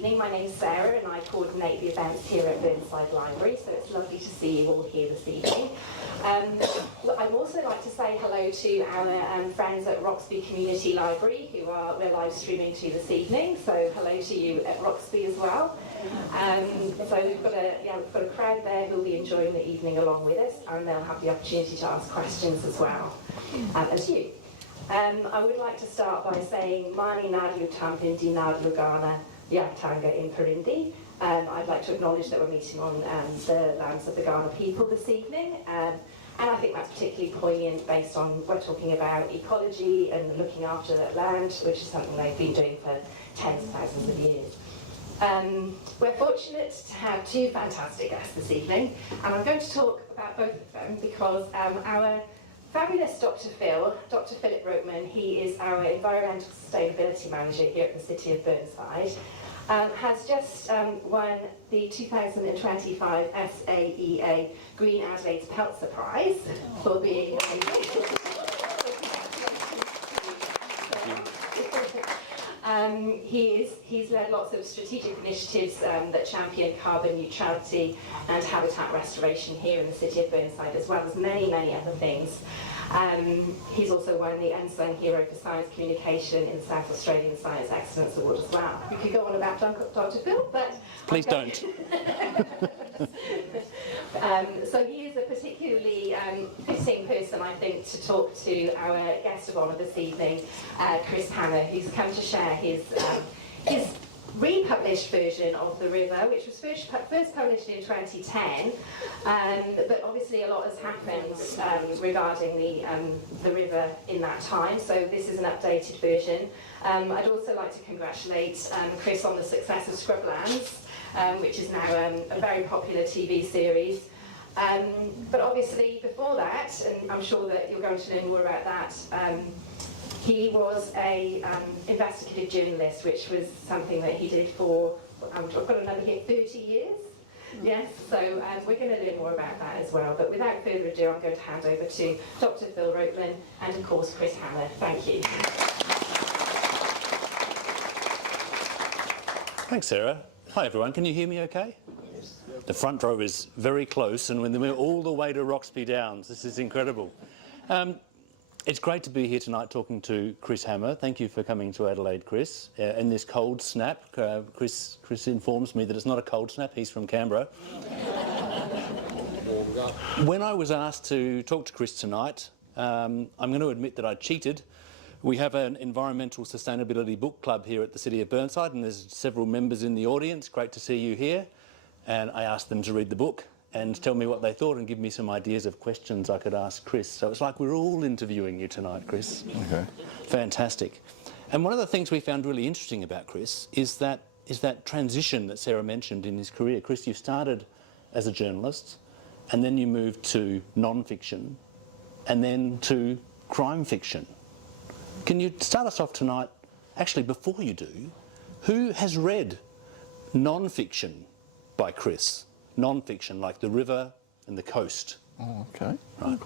evening. My name is Sarah and I coordinate the events here at Burnside Library, so it's lovely to see you all here this evening. I'd also like to say hello to our friends at Roxby Community Library we're live streaming to this evening, so hello to you at Roxby as well. So we've got a crowd there who'll be enjoying the evening along with us, and they'll have the opportunity to ask questions as well as you. I would like to start by saying Mani Nadu Tampindi Nadlugana Yaktanga in Parindi. I'd like to acknowledge that we're meeting on the lands of the Ghana people this evening, and I think that's particularly poignant based on we're talking about ecology and looking after that land, which is something they've been doing for tens of thousands of years. We're fortunate to have two fantastic guests this evening, and I'm going to talk about both of them because our fabulous Dr. Philip Roetman, he is our Environmental Sustainability Manager here at the City of Burnside, has just won the 2025 SAEA Green Adelaide's Peltzer Prize for being he's led lots of strategic initiatives that champion carbon neutrality and habitat restoration here in the City of Burnside, as well as many, many other things. He's also won the Unsung Hero for Science Communication in the South Australian Science Excellence Award as well. We could go on about Dr. Phil, but... Please don't. So he is a particularly fitting person, I think, to talk to our guest of honour this evening, Chris Hammer, who's come to share his republished version of The River, which was first published in 2010, but obviously a lot has happened regarding the river in that time, so this is an updated version. I'd also like to congratulate Chris on the success of Scrublands, which is now a very popular TV series. But obviously before that, and I'm sure that you're going to learn more about that, he was a investigative journalist, which was something that he did for, I've got a number here, 30 years. Yes, so we're going to learn more about that as well. But without further ado, I'm going to hand over to Dr. Phil Roetman and, of course, Chris Hammer. Thank you. Thanks, Sarah. Hi, everyone. Can you hear me okay? Yes. The front row is very close, and we're all the way to Roxby Downs. This is incredible. It's great to be here tonight talking to Chris Hammer. Thank you for coming to Adelaide, Chris. In this cold snap, Chris informs me that it's not a cold snap, he's from Canberra. When I was asked to talk to Chris tonight, I'm going to admit that I cheated. We have an environmental sustainability book club here at the City of Burnside, and there's several members in the audience. Great to see you here. And I asked them to read the book and tell me what they thought and give me some ideas of questions I could ask Chris. So it's like we're all interviewing you tonight, Chris. Okay. Fantastic. And one of the things we found really interesting about Chris is that transition that Sarah mentioned in his career. Chris, you started as a journalist, and then you moved to non-fiction, and then to crime fiction. Can you start us off tonight? Actually, before you do, who has read non-fiction by Chris? Non-fiction, like The River and The Coast. Oh, okay. Right.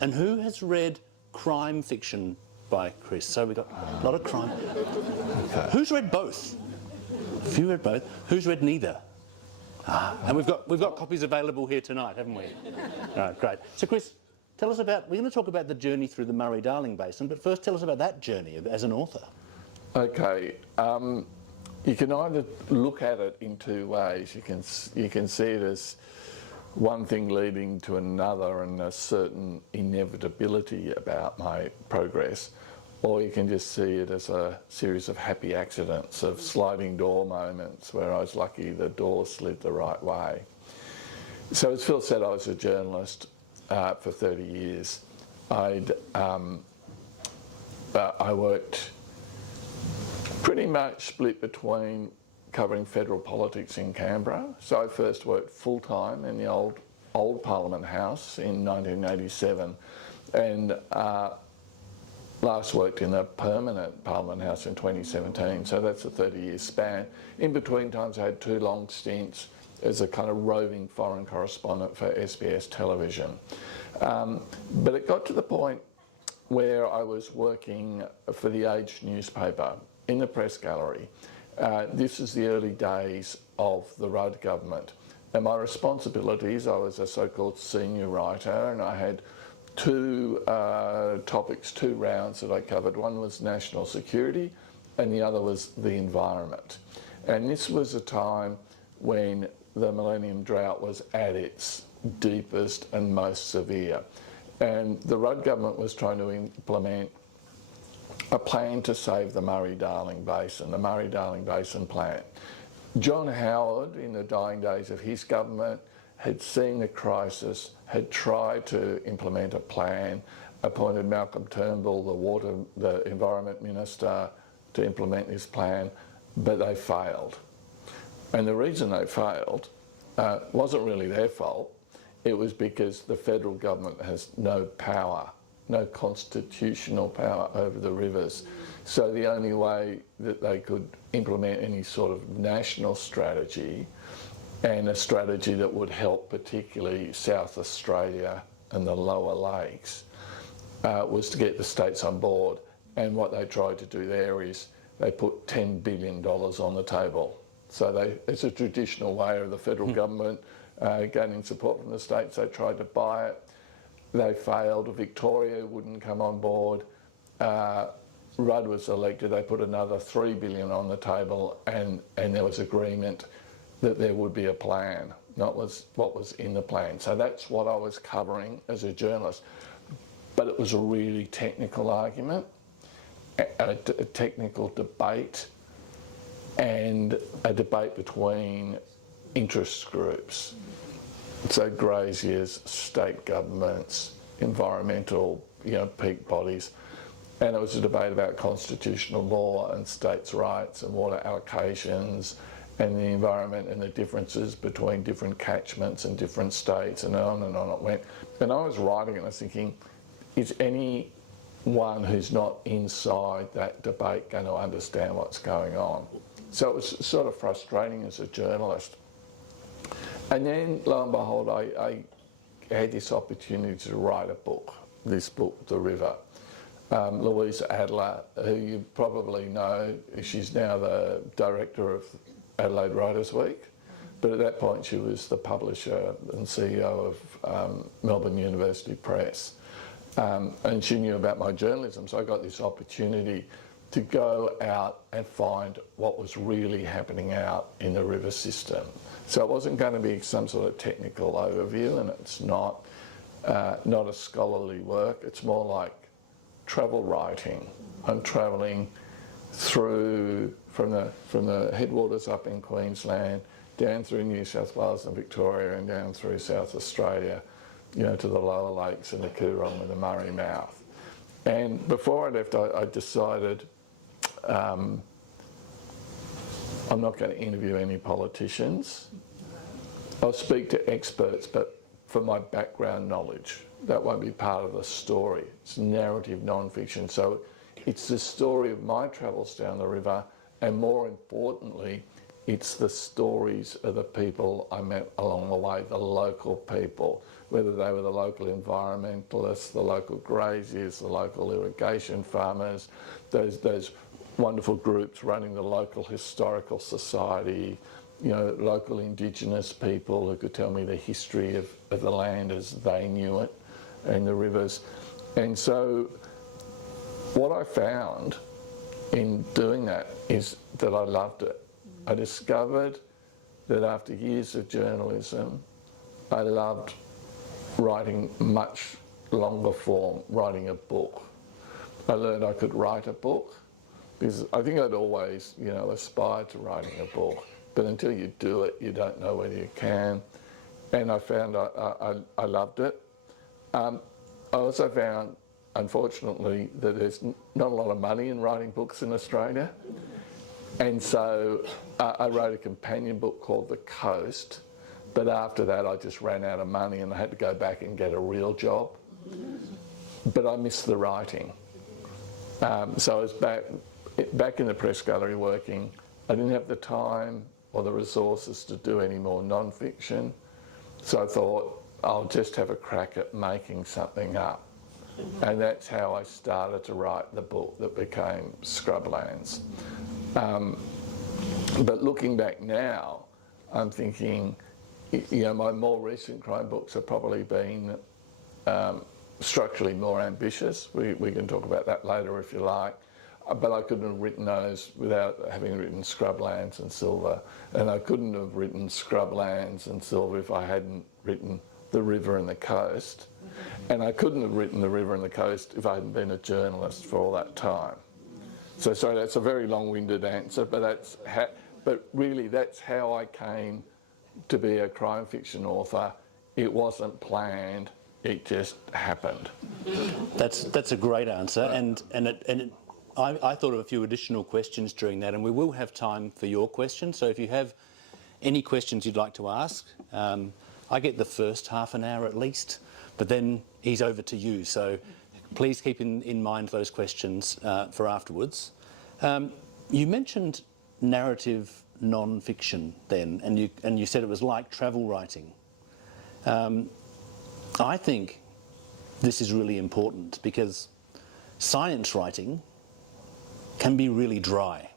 And who has read crime fiction by Chris? So we've got a lot of crime. Okay. Who's read both? A few read both. Who's read neither? And we've got copies available here tonight, haven't we? Right, great. So Chris, tell us about, we're going to talk about the journey through the Murray Darling Basin, but first tell us about that journey as an author. Okay. You can either look at it in two ways. You can see it as one thing leading to another and a certain inevitability about my progress, or you can just see it as a series of happy accidents, of sliding door moments where I was lucky the door slid the right way. So as Phil said, I was a journalist for 30 years. I worked pretty much split between covering federal politics in Canberra. So I first worked full-time in the old Parliament House in 1987 and last worked in a permanent Parliament House in 2017. So that's a 30-year span. In between times I had 2 long stints as a kind of roving foreign correspondent for SBS television. But it got to the point where I was working for the Age newspaper in the press gallery, This is the early days of the Rudd government. And my responsibilities, I was a so-called senior writer, and I had two topics, two rounds that I covered. One was national security and the other was the environment. And this was a time when the millennium drought was at its deepest and most severe. And the Rudd government was trying to implement a plan to save the Murray Darling Basin, the Murray Darling Basin plan. John Howard, in the dying days of his government, had seen the crisis, had tried to implement a plan, appointed Malcolm Turnbull, the Environment Minister, to implement this plan, but they failed. And the reason they failed wasn't really their fault. It was because the federal government has no power, no constitutional power over the rivers. So the only way that they could implement any sort of national strategy, and a strategy that would help particularly South Australia and the lower lakes, was to get the states on board. And what they tried to do there is they put $10 billion on the table. So it's a traditional way of the federal government gaining support from the states. They tried to buy it. They failed. Victoria wouldn't come on board. Rudd was elected. They put another $3 billion on the table, and there was agreement that there would be a plan, not what was in the plan. So that's what I was covering as a journalist. But it was a really technical argument, a technical debate, and a debate between interest groups. So graziers, state governments, environmental, peak bodies. And it was a debate about constitutional law and states' rights and water allocations and the environment and the differences between different catchments and different states, and on it went. And I was writing and I was thinking, is anyone who's not inside that debate going to understand what's going on? So it was sort of frustrating as a journalist. And then, lo and behold, I had this opportunity to write a book, this book, The River. Louise Adler, who you probably know, she's now the director of Adelaide Writers' Week, but at that point she was the publisher and CEO of Melbourne University Press. And she knew about my journalism, so I got this opportunity to go out and find what was really happening out in the river system. So it wasn't going to be some sort of technical overview, and it's not a scholarly work. It's more like travel writing. I'm travelling through from the headwaters up in Queensland, down through New South Wales and Victoria, and down through South Australia, to the lower lakes and the Coorong and the Murray mouth. And before I left, I decided I'm not going to interview any politicians. I'll speak to experts, but for my background knowledge, that won't be part of the story. It's narrative non-fiction. So it's the story of my travels down the river, and more importantly, it's the stories of the people I met along the way, the local people, whether they were the local environmentalists, the local graziers, the local irrigation farmers, those wonderful groups running the local historical society, local Indigenous people who could tell me the history of the land as they knew it and the rivers. And so what I found in doing that is that I loved it. I discovered that after years of journalism, I loved writing much longer form, writing a book. I learned I could write a book because I think I'd always, aspired to writing a book. But until you do it, you don't know whether you can. And I found I loved it. I also found, unfortunately, that there's not a lot of money in writing books in Australia. And so I wrote a companion book called The Coast, but after that I just ran out of money and I had to go back and get a real job. But I missed the writing. So I was back in the press gallery working. I didn't have the time or the resources to do any more non-fiction. So I thought, I'll just have a crack at making something up. And that's how I started to write the book that became Scrublands. But looking back now, I'm thinking, you know, my more recent crime books have probably been structurally more ambitious. We can talk about that later if you like. But I couldn't have written those without having written Scrublands and Silver. And I couldn't have written Scrublands and Silver if I hadn't written The River and the Coast. And I couldn't have written The River and the Coast if I hadn't been a journalist for all that time. So sorry, that's a very long-winded answer, but really that's how I came to be a crime fiction author. It wasn't planned, it just happened. That's a great answer, and I thought of a few additional questions during that, and we will have time for your questions. So if you have any questions you'd like to ask, I get the first half an hour at least, but then he's over to you. So please keep in mind those questions for afterwards. You mentioned narrative non-fiction then, and you said it was like travel writing. I think this is really important because science writing can be really dry,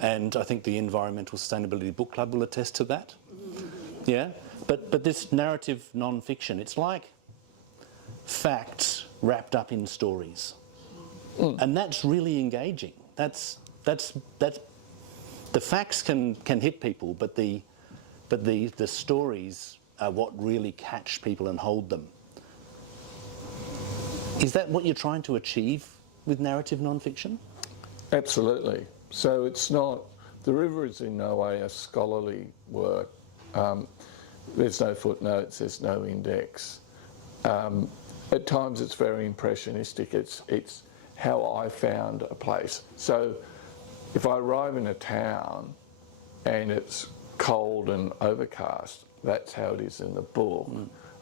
and I think the Environmental Sustainability Book Club will attest to that. Yeah, but this narrative non-fiction, it's like facts wrapped up in stories, and that's really engaging. That's the facts can hit people, but the stories are what really catch people and hold them. Is that what you're trying to achieve with narrative non-fiction? Absolutely. So it's not, The River is in no way a scholarly work. There's no footnotes, there's no index. At times it's very impressionistic. It's how I found a place. So if I arrive in a town and it's cold and overcast, that's how it is in the book.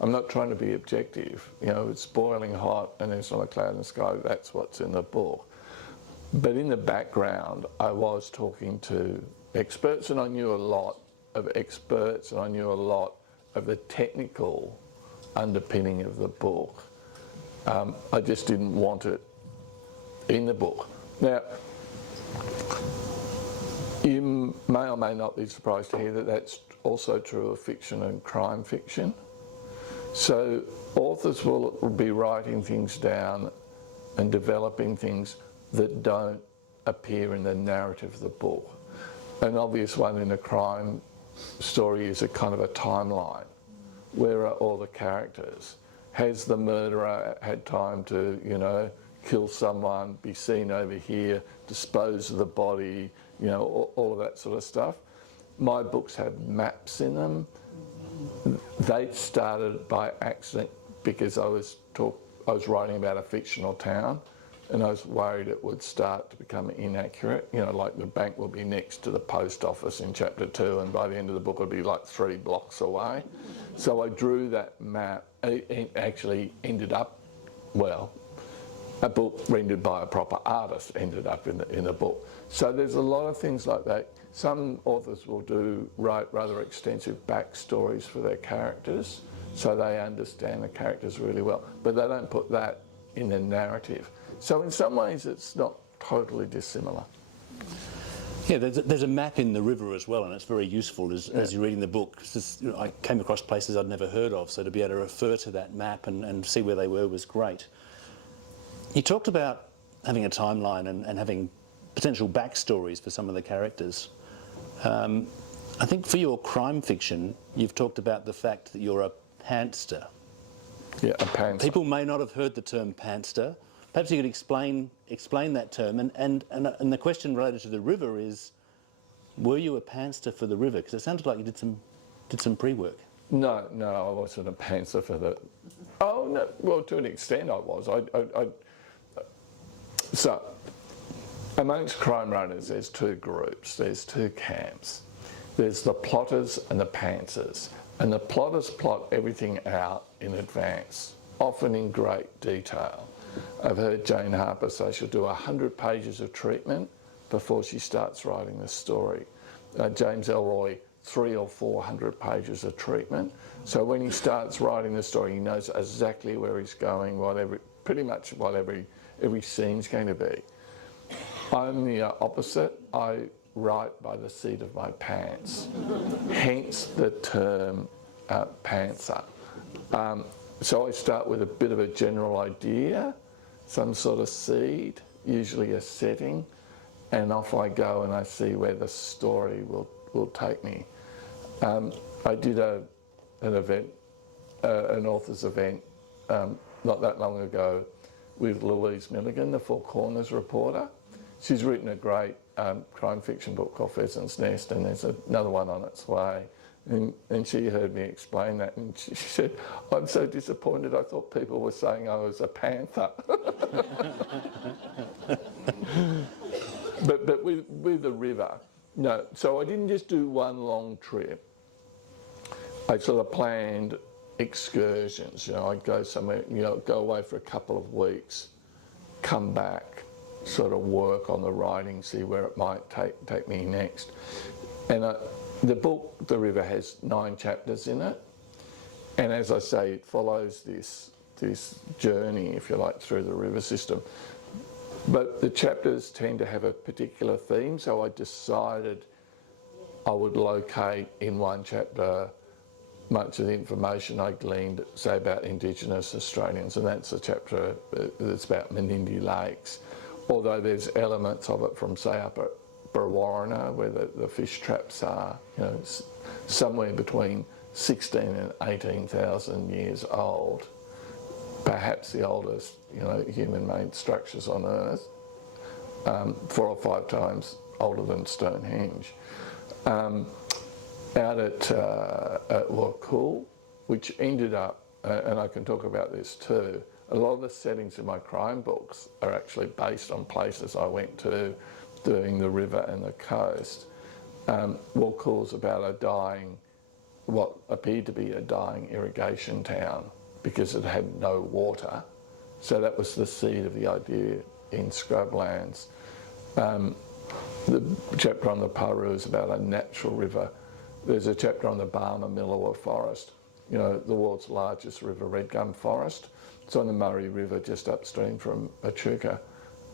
I'm not trying to be objective. You know, it's boiling hot and there's not a cloud in the sky, that's what's in the book. But in the background, I was talking to experts, and I knew a lot of experts, and I knew a lot of the technical underpinning of the book. I just didn't want it in the book. Now, you may or may not be surprised to hear that that's also true of fiction and crime fiction. So authors will be writing things down and developing things that don't appear in the narrative of the book. An obvious one in a crime story is a kind of a timeline. Where are all the characters? Has the murderer had time to, you know, kill someone, be seen over here, dispose of the body, you know, all of that sort of stuff? My books have maps in them. They started by accident because I was writing about a fictional town, and I was worried it would start to become inaccurate. You know, like the bank will be next to the post office in chapter 2, and by the end of the book it'll be like 3 blocks away. So I drew that map. It actually ended up, well, a book rendered by a proper artist ended up in the book. So there's a lot of things like that. Some authors will write rather extensive backstories for their characters, so they understand the characters really well, but they don't put that in the narrative. So in some ways it's not totally dissimilar. Yeah, there's a map in The River as well, and it's very useful as you're reading the book. I came across places I'd never heard of, so to be able to refer to that map and see where they were was great. You talked about having a timeline and having potential backstories for some of the characters. I think for your crime fiction, you've talked about the fact that you're a pantster. Yeah, a pantser. People may not have heard the term pantster. Perhaps you could explain that term. And the question related to The River is, were you a pantster for The River? Because it sounded like you did some pre-work. No, I wasn't a pantser for the... Oh, no, well, to an extent I was. So, amongst crime writers, there's 2 groups, there's 2 camps. There's the plotters and the pantsers. And the plotters plot everything out in advance, often in great detail. I've heard Jane Harper say she'll do 100 pages of treatment before she starts writing the story. James Elroy, 300 or 400 pages of treatment. So when he starts writing the story, he knows exactly where he's going, pretty much what every scene's going to be. I'm the opposite. I right by the seat of my pants, hence the term pantser. So I start with a bit of a general idea, some sort of seed, usually a setting, and off I go and I see where the story will take me. I did an event, an author's event, not that long ago with Louise Milligan, the Four Corners reporter. She's written a great crime fiction book called Pheasant's Nest, and there's another one on its way. And she heard me explain that, and she said, "I'm so disappointed, I thought people were saying I was a panther." but with the river, no. So I didn't just do one long trip. I sort of planned excursions. You know, I'd go somewhere, you know, go away for a couple of weeks, come back, sort of work on the writing, see where it might take me next. And the book, The River, has 9 chapters in it. And as I say, it follows this journey, if you like, through the river system. But the chapters tend to have a particular theme, so I decided I would locate in one chapter much of the information I gleaned, say, about Indigenous Australians, and that's a chapter that's about Menindee Lakes. Although there's elements of it from, say, up at Brewarrina, where the fish traps are, you know, somewhere between 16 and 18,000 years old, perhaps the oldest, you know, human-made structures on Earth, 4 or 5 times older than Stonehenge. Out at Warcool, which ended up, and I can talk about this too, a lot of the settings in my crime books are actually based on places I went to doing the river and the coast. Warcool's about a dying, what appeared to be a dying irrigation town because it had no water. So that was the seed of the idea in scrublands. The chapter on the Paroo is about a natural river. There's a chapter on the Barmah-Millawa forest, you know, the world's largest river red gum forest. It's on the Murray River just upstream from Echuca.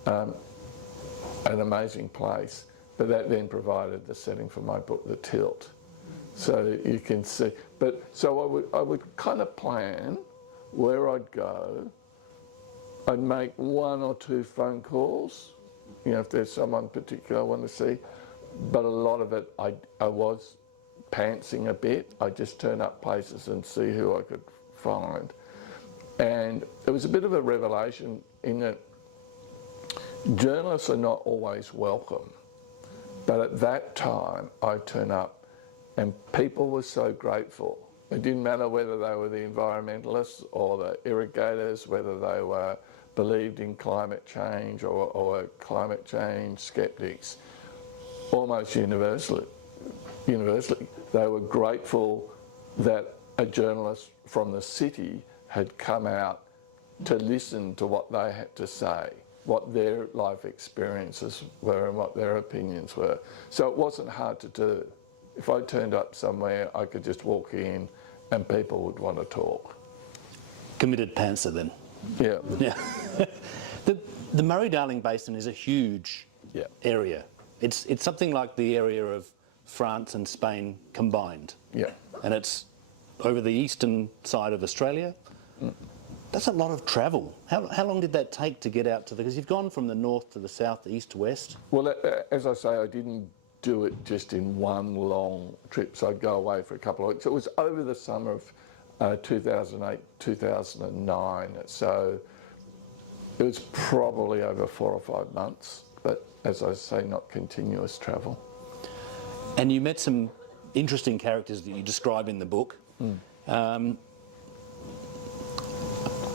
An amazing place, but that then provided the setting for my book, The Tilt. So you can see, but so I would kind of plan where I'd go. I'd make 1 or 2 phone calls, you know, if there's someone particular I want to see, but a lot of it I was pantsing a bit. I just turn up places and see who I could find. And it was a bit of a revelation in that journalists are not always welcome. But at that time, I'd turn up and people were so grateful. It didn't matter whether they were the environmentalists or the irrigators, whether they were believed in climate change or climate change skeptics. Almost universally, they were grateful that a journalist from the city had come out to listen to what they had to say, what their life experiences were and what their opinions were. So it wasn't hard to do. If I turned up somewhere, I could just walk in and people would want to talk. Committed pantser then. Yeah. Yeah. The Murray Darling Basin is a huge area. It's something like the area of France and Spain combined. Yeah. And it's over the eastern side of Australia. That's a lot of travel. How long did that take to get out to because you've gone from the north to the south, the east to west? Well, as I say, I didn't do it just in one long trip, so I'd go away for a couple of weeks. It was over the summer of 2008, 2009, so it was probably over 4 or 5 months, but as I say, not continuous travel. And you met some interesting characters that you describe in the book.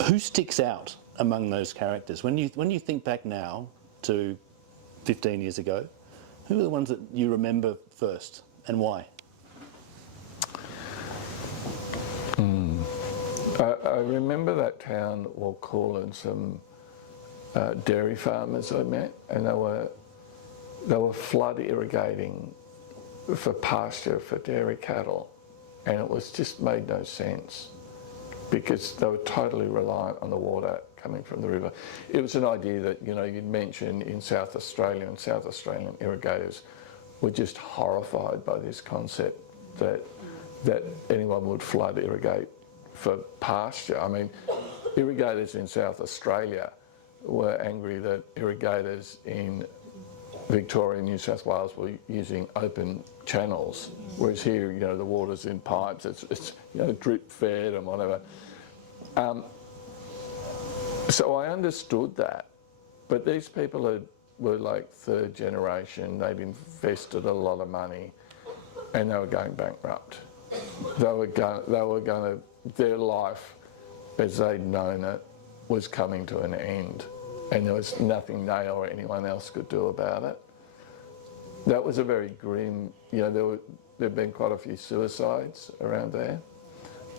Who sticks out among those characters? When you think back now to 15 years ago, who are the ones that you remember first and why? I remember that town, Warcool, and some dairy farmers I met, and they were flood irrigating for pasture for dairy cattle, and it was just made no sense because they were totally reliant on the water coming from the river. It was an idea that, you know, you'd mention in South Australia and South Australian irrigators were just horrified by this concept that anyone would flood irrigate for pasture. I mean, irrigators in South Australia were angry that irrigators in Victoria and New South Wales were using open channels, whereas here, you know, the water's in pipes, it's you know, drip fed and whatever. So I understood that, but these people were like third generation, they'd invested a lot of money and they were going bankrupt. They were going to, their life as they'd known it was coming to an end, and there was nothing they or anyone else could do about it. That was a very grim, you know, there'd been quite a few suicides around there.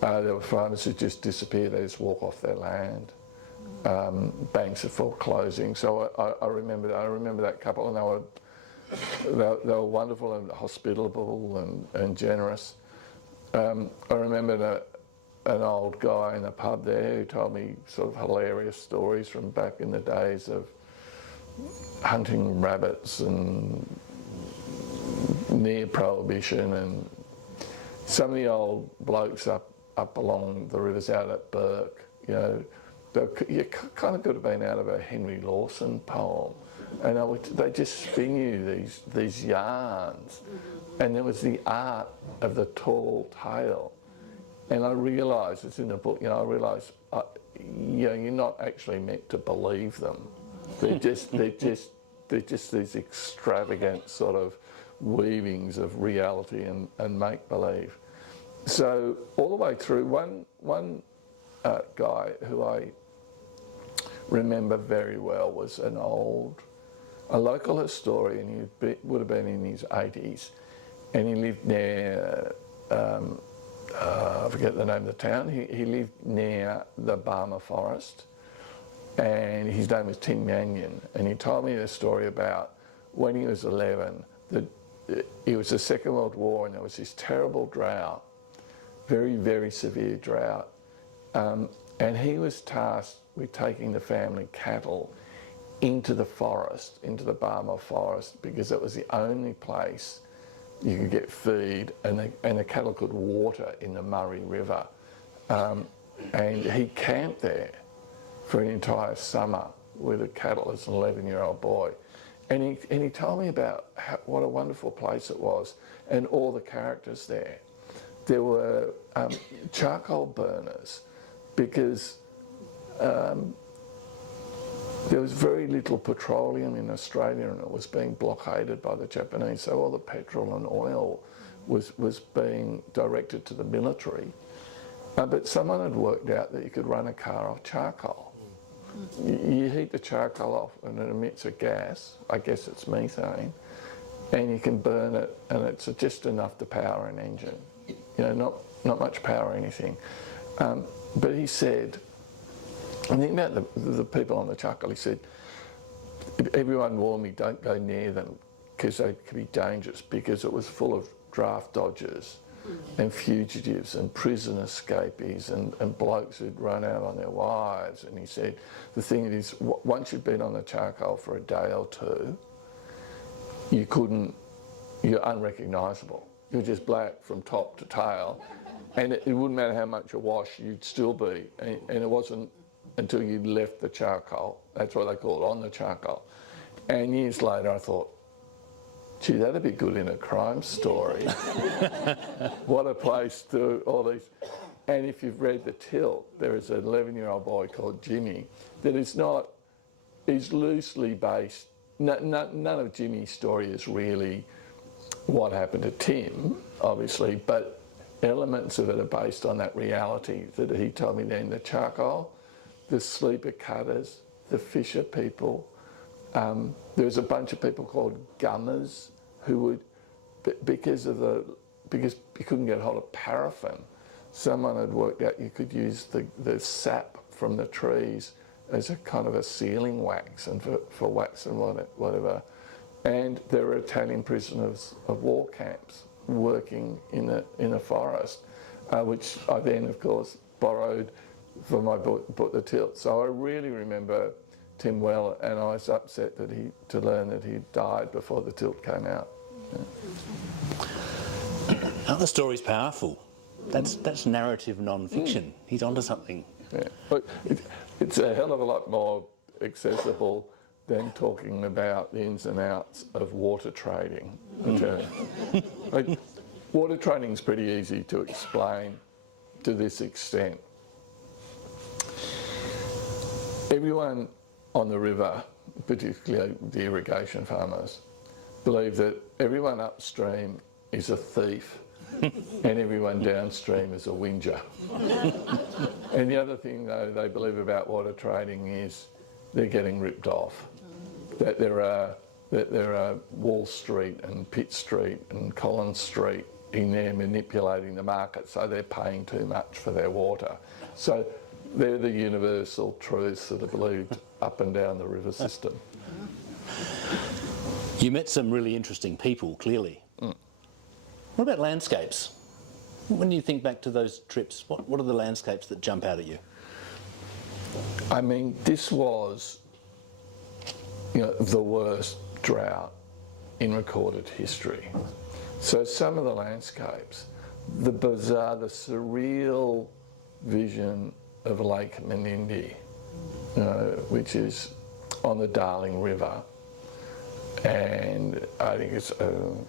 There were farmers who just disappeared, they just walk off their land. Banks are foreclosing, so I remember that couple, and they were wonderful and hospitable and generous. I remember an old guy in a pub there who told me sort of hilarious stories from back in the days of hunting rabbits and near Prohibition, and some of the old blokes up along the rivers out at Burke, you know, you kind of could have been out of a Henry Lawson poem, and they just spin you these yarns, and there was the art of the tall tale, and I realised, it's in the book, you know, I realised, you know, you're not actually meant to believe them. They're just these extravagant sort of weavings of reality and make believe. So all the way through, one guy who I remember very well was a local historian. He would have been in his 80s, and he lived near, I forget the name of the town. He lived near the Barmah Forest, and his name was Tim Mannion, and he told me a story about when he was 11, that it was the Second World War, and there was this terrible drought, very, very severe drought, and he was tasked with taking the family cattle into the forest, into the Barmah Forest, because it was the only place you could get feed, and the cattle could water in the Murray River. And he camped there for an entire summer with the cattle as an 11-year-old boy. And he told me about what a wonderful place it was, and all the characters there. There were charcoal burners, because there was very little petroleum in Australia, and it was being blockaded by the Japanese, so all the petrol and oil was being directed to the military. But someone had worked out that you could run a car off charcoal. You heat the charcoal off and it emits a gas, I guess it's methane, and you can burn it, and it's just enough to power an engine. You know, not much power or anything. But he said, and think about the people on the charcoal, he said, everyone warned me, don't go near them because they could be dangerous, because it was full of draft dodgers and fugitives and prison escapees and blokes who'd run out on their wives. And he said, the thing is, once you'd been on the charcoal for a day or two, you're unrecognisable. You're just black from top to tail. And it wouldn't matter how much you wash, you'd still be. And it wasn't until you'd left the charcoal, that's what they call it, on the charcoal. And years later I thought, gee, that'd be good in a crime story. What a place to all these. And if you've read The Tilt, there is an 11-year-old boy called Jimmy that is loosely based. None of Jimmy's story is really what happened to Tim, obviously, but elements of it are based on that reality that he told me then. The charcoal, the sleeper cutters, the fisher people. There was a bunch of people called gummers who would, because you couldn't get hold of paraffin, someone had worked out you could use the sap from the trees as a kind of a sealing wax and for wax and whatever. And there were Italian prisoners of war camps working in a forest, which I then, of course, borrowed for my book, The Tilt. So I really remember Tim well, and I was upset to learn that he died before The Tilt came out. The story's powerful. That's narrative non-fiction. He's onto something. Yeah. But it's a hell of a lot more accessible than talking about the ins and outs of water trading. Like, water trading is pretty easy to explain to this extent. Everyone on the river, particularly the irrigation farmers, believe that everyone upstream is a thief and everyone downstream is a whinger. And the other thing, though, they believe about water trading is they're getting ripped off. That there are Wall Street and Pitt Street and Collins Street in there manipulating the market, so they're paying too much for their water. So they're the universal truths that are believed up and down the river system. You met some really interesting people, clearly. What about landscapes? When you think back to those trips, what are the landscapes that jump out at you? I mean, this was, the worst drought in recorded history. So some of the landscapes, the bizarre, the surreal vision of Lake Menindee, which is on the Darling River, and I think it's,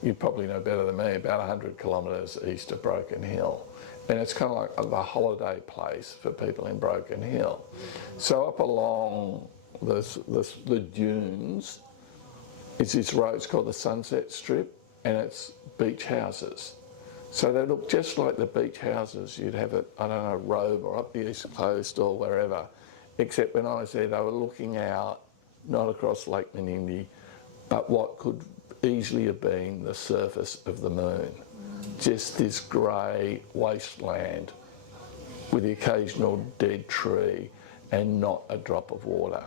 you probably know better than me, about 100 kilometres east of Broken Hill. And it's kind of like the holiday place for people in Broken Hill. So up along the dunes, it's this road, it's called the Sunset Strip, and it's beach houses. So they look just like the beach houses you'd have at, I don't know, Robe or up the East Coast or wherever, except when I was there, they were looking out, not across Lake Menindee, but what could easily have been the surface of the moon. Just this grey wasteland with the occasional dead tree and not a drop of water.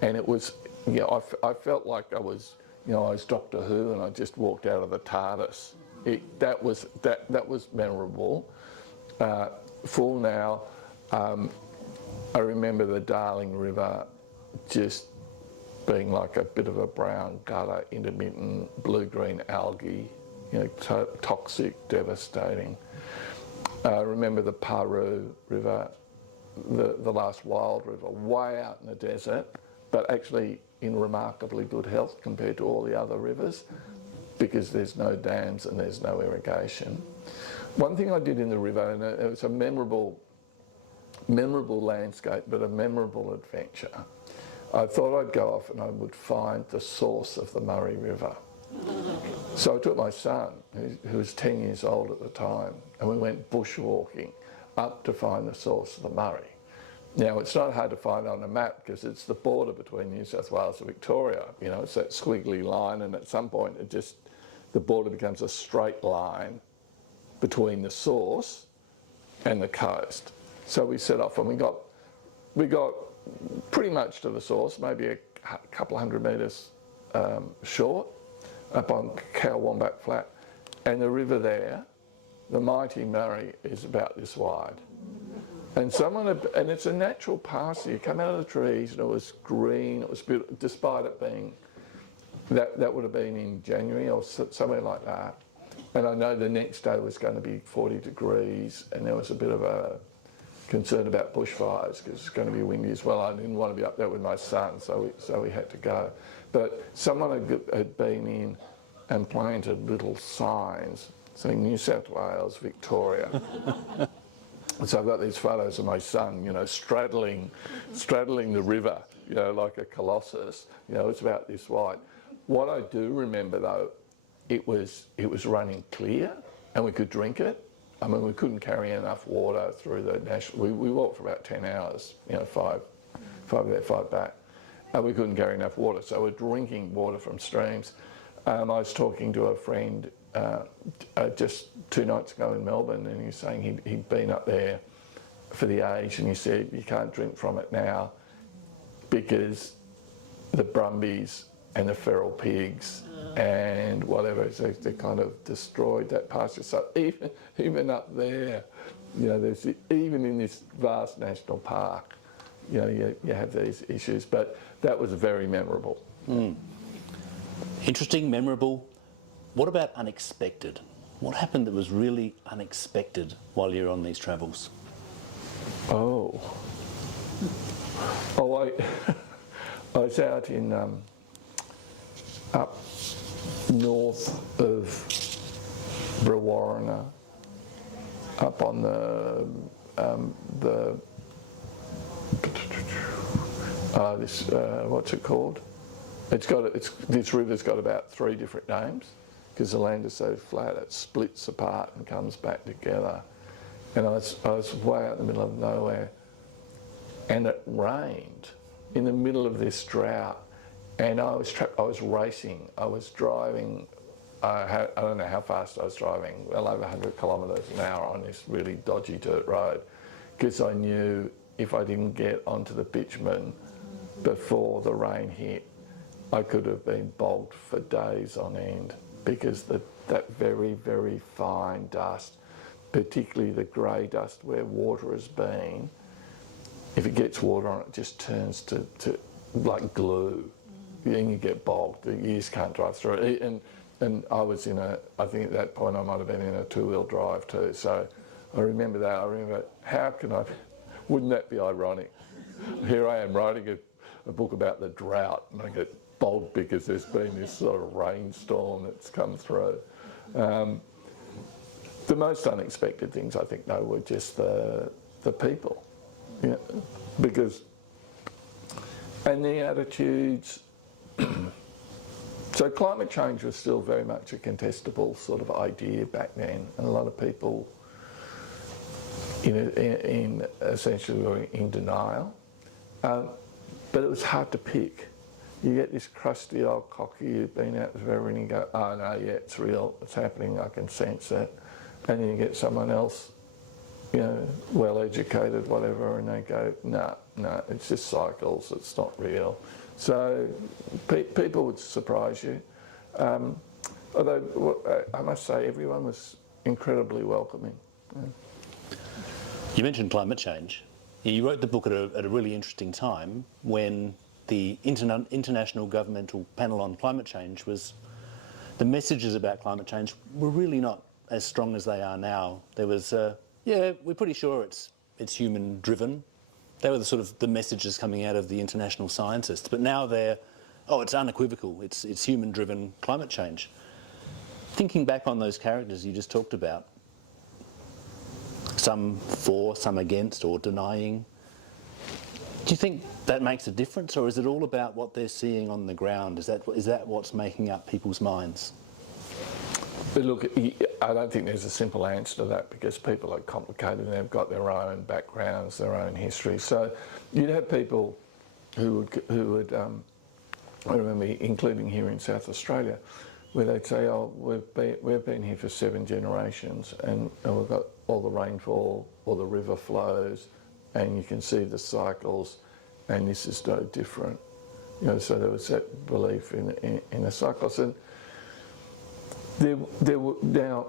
And it was, I felt like I was Doctor Who and I just walked out of the TARDIS. That was memorable. Full now, I remember the Darling River just being like a bit of a brown gutter, intermittent blue-green algae, toxic, devastating. Remember the Paru River, the last wild river, way out in the desert, but actually in remarkably good health compared to all the other rivers because there's no dams and there's no irrigation. One thing I did in the river, and it was a memorable landscape, but a memorable adventure. I thought I'd go off and I would find the source of the Murray River. So I took my son, who was 10 years old at the time, and we went bushwalking up to find the source of the Murray. Now, it's not hard to find on a map because it's the border between New South Wales and Victoria. It's that squiggly line, and at some point the border becomes a straight line between the source and the coast. So we set off and we got pretty much to the source, maybe a couple of hundred metres short, up on Cow-Wombat Flat. And the river there, the mighty Murray, is about this wide. And it's a natural pasture. You come out of the trees and it was green, it was beautiful, despite it being, that would have been in January or somewhere like that. And I know the next day was going to be 40 degrees and there was a bit of a concern about bushfires because it's going to be windy as well. I didn't want to be up there with my son, so we had to go. But someone had been in and planted little signs saying New South Wales, Victoria. So I've got these photos of my son, straddling the river, like a colossus. It's about this wide. What I do remember though, it was running clear and we could drink it. I mean, we couldn't carry enough water through the national. We walked for about 10 hours, 5 there, 5 back. And we couldn't carry enough water, so we're drinking water from streams. I was talking to a friend just 2 nights ago in Melbourne, and he was saying he'd been up there for the age, and he said you can't drink from it now because the brumbies and the feral pigs and whatever, so they kind of destroyed that pasture. So even up there, there's even in this vast national park, you have these issues. But that was very memorable. Interesting, memorable. What about unexpected? What happened that was really unexpected while you're on these travels? Oh, I was out in up north of Brewarrina, up on the what's it called? This river's got about 3 different names because the land is so flat it splits apart and comes back together. And I was way out in the middle of nowhere, and it rained in the middle of this drought, and I was trapped. I was racing. I was driving. I don't know how fast I was driving. Well over 100 kilometres an hour on this really dodgy dirt road, because I knew if I didn't get onto the bitumen before the rain hit, I could have been bogged for days on end, because that very, very fine dust, particularly the grey dust where water has been, if it gets water on it, it just turns to like glue. And you get bogged. You just can't drive through it. And I was I think at that point I might have been in a 2-wheel drive too. So I remember that. I remember, wouldn't that be ironic? Here I am writing a book about the drought, and I get bogged because there's been this sort of rainstorm that's come through. The most unexpected things, I think, though, were just the people, and the attitudes. So climate change was still very much a contestable sort of idea back then, and a lot of people, in essentially were in denial. But it was hard to pick. You get this crusty old cocky who's been out forever, and you go, oh no, yeah, it's real, it's happening, I can sense it. And then you get someone else, well educated, whatever, and they go, no, it's just cycles, it's not real. So people would surprise you. Although I must say everyone was incredibly welcoming. Yeah. You mentioned climate change. You wrote the book at a really interesting time when the International Governmental Panel on Climate Change the messages about climate change were really not as strong as they are now. There was, we're pretty sure it's human driven. They were the messages coming out of the international scientists. But now it's unequivocal. It's human driven climate change. Thinking back on those characters you just talked about, some for, some against, or denying. Do you think that makes a difference, or is it all about what they're seeing on the ground? Is that what's making up people's minds? But look, I don't think there's a simple answer to that, because people are complicated and they've got their own backgrounds, their own history. So you'd have people who would I remember, including here in South Australia, where they'd say, oh, we've been here for 7 generations, and we've got all the rainfall, all the river flows, and you can see the cycles, and this is no different. So there was that belief in the cycles. And there were, now,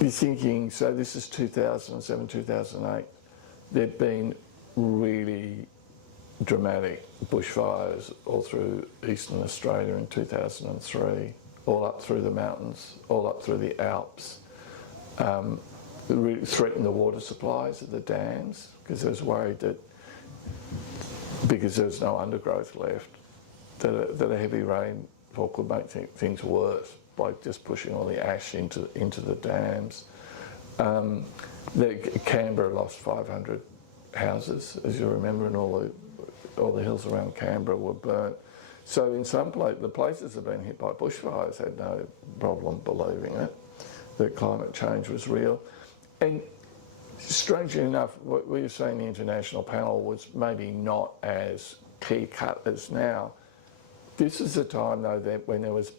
you're thinking, so this is 2007, 2008, there'd been really dramatic bushfires all through eastern Australia in 2003, all up through the mountains, all up through the Alps. It really threatened the water supplies of the dams, because I was worried that, because there was no undergrowth left, that a heavy rainfall could make things worse by just pushing all the ash into the dams. Canberra lost 500 houses, as you remember, and all the hills around Canberra were burnt. So in some places, the places that have been hit by bushfires had no problem believing it, that climate change was real. And strangely enough, what we were saying, the international panel was maybe not as clear-cut as now. This is a time, though, when there was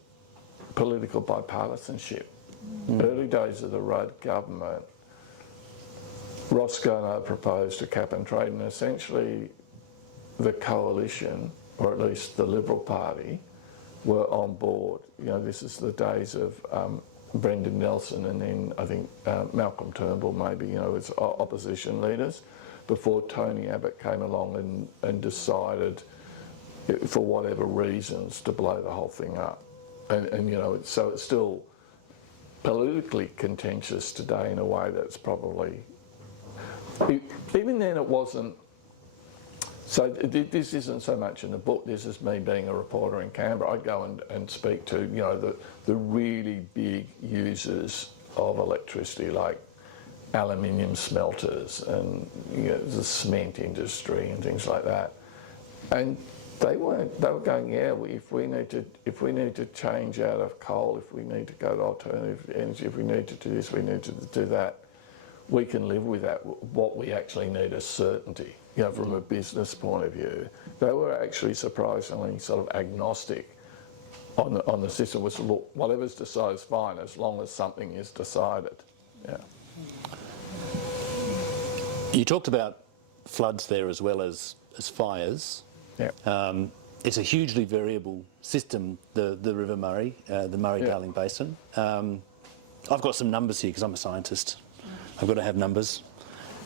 political bipartisanship. Early days of the Rudd government, Roscoe proposed a cap and trade, and essentially the coalition, or at least the Liberal Party, were on board. This is the days of Brendan Nelson, and then I think Malcolm Turnbull maybe, as opposition leaders, before Tony Abbott came along and decided, for whatever reasons, to blow the whole thing up. and you know, so it's still politically contentious today in a way that's probably, even then it wasn't. So this isn't so much in the book, this is me being a reporter in Canberra. I'd go and speak to, you know, the really big users of electricity, like aluminium smelters and, you know, the cement industry and things like that. And they were going, yeah, if we need to change out of coal, if we need to go to alternative energy, if we need to do this, we need to do that, we can live with that. What we actually need is certainty, you know, from a business point of view. They were actually surprisingly sort of agnostic on the system. Was, look, whatever's decided is fine as long as something is decided. Yeah. You talked about floods there as well as fires. Yeah. It's a hugely variable system, the River Murray, the Murray Darling Basin. I've got some numbers here because I'm a scientist. I've got to have numbers.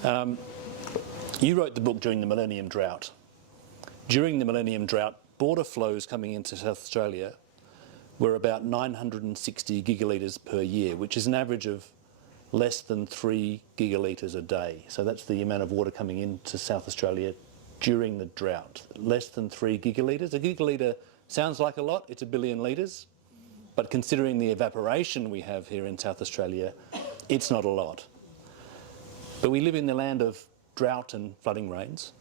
You wrote the book during the Millennium Drought. During the Millennium Drought, border flows coming into South Australia were about 960 gigalitres per year, which is an average of less than 3 gigalitres a day. So that's the amount of water coming into South Australia during the drought. Less than 3 gigalitres. A gigalitre sounds like a lot, it's 1 billion litres, but considering the evaporation we have here in South Australia, it's not a lot. But we live in the land of drought and flooding rains,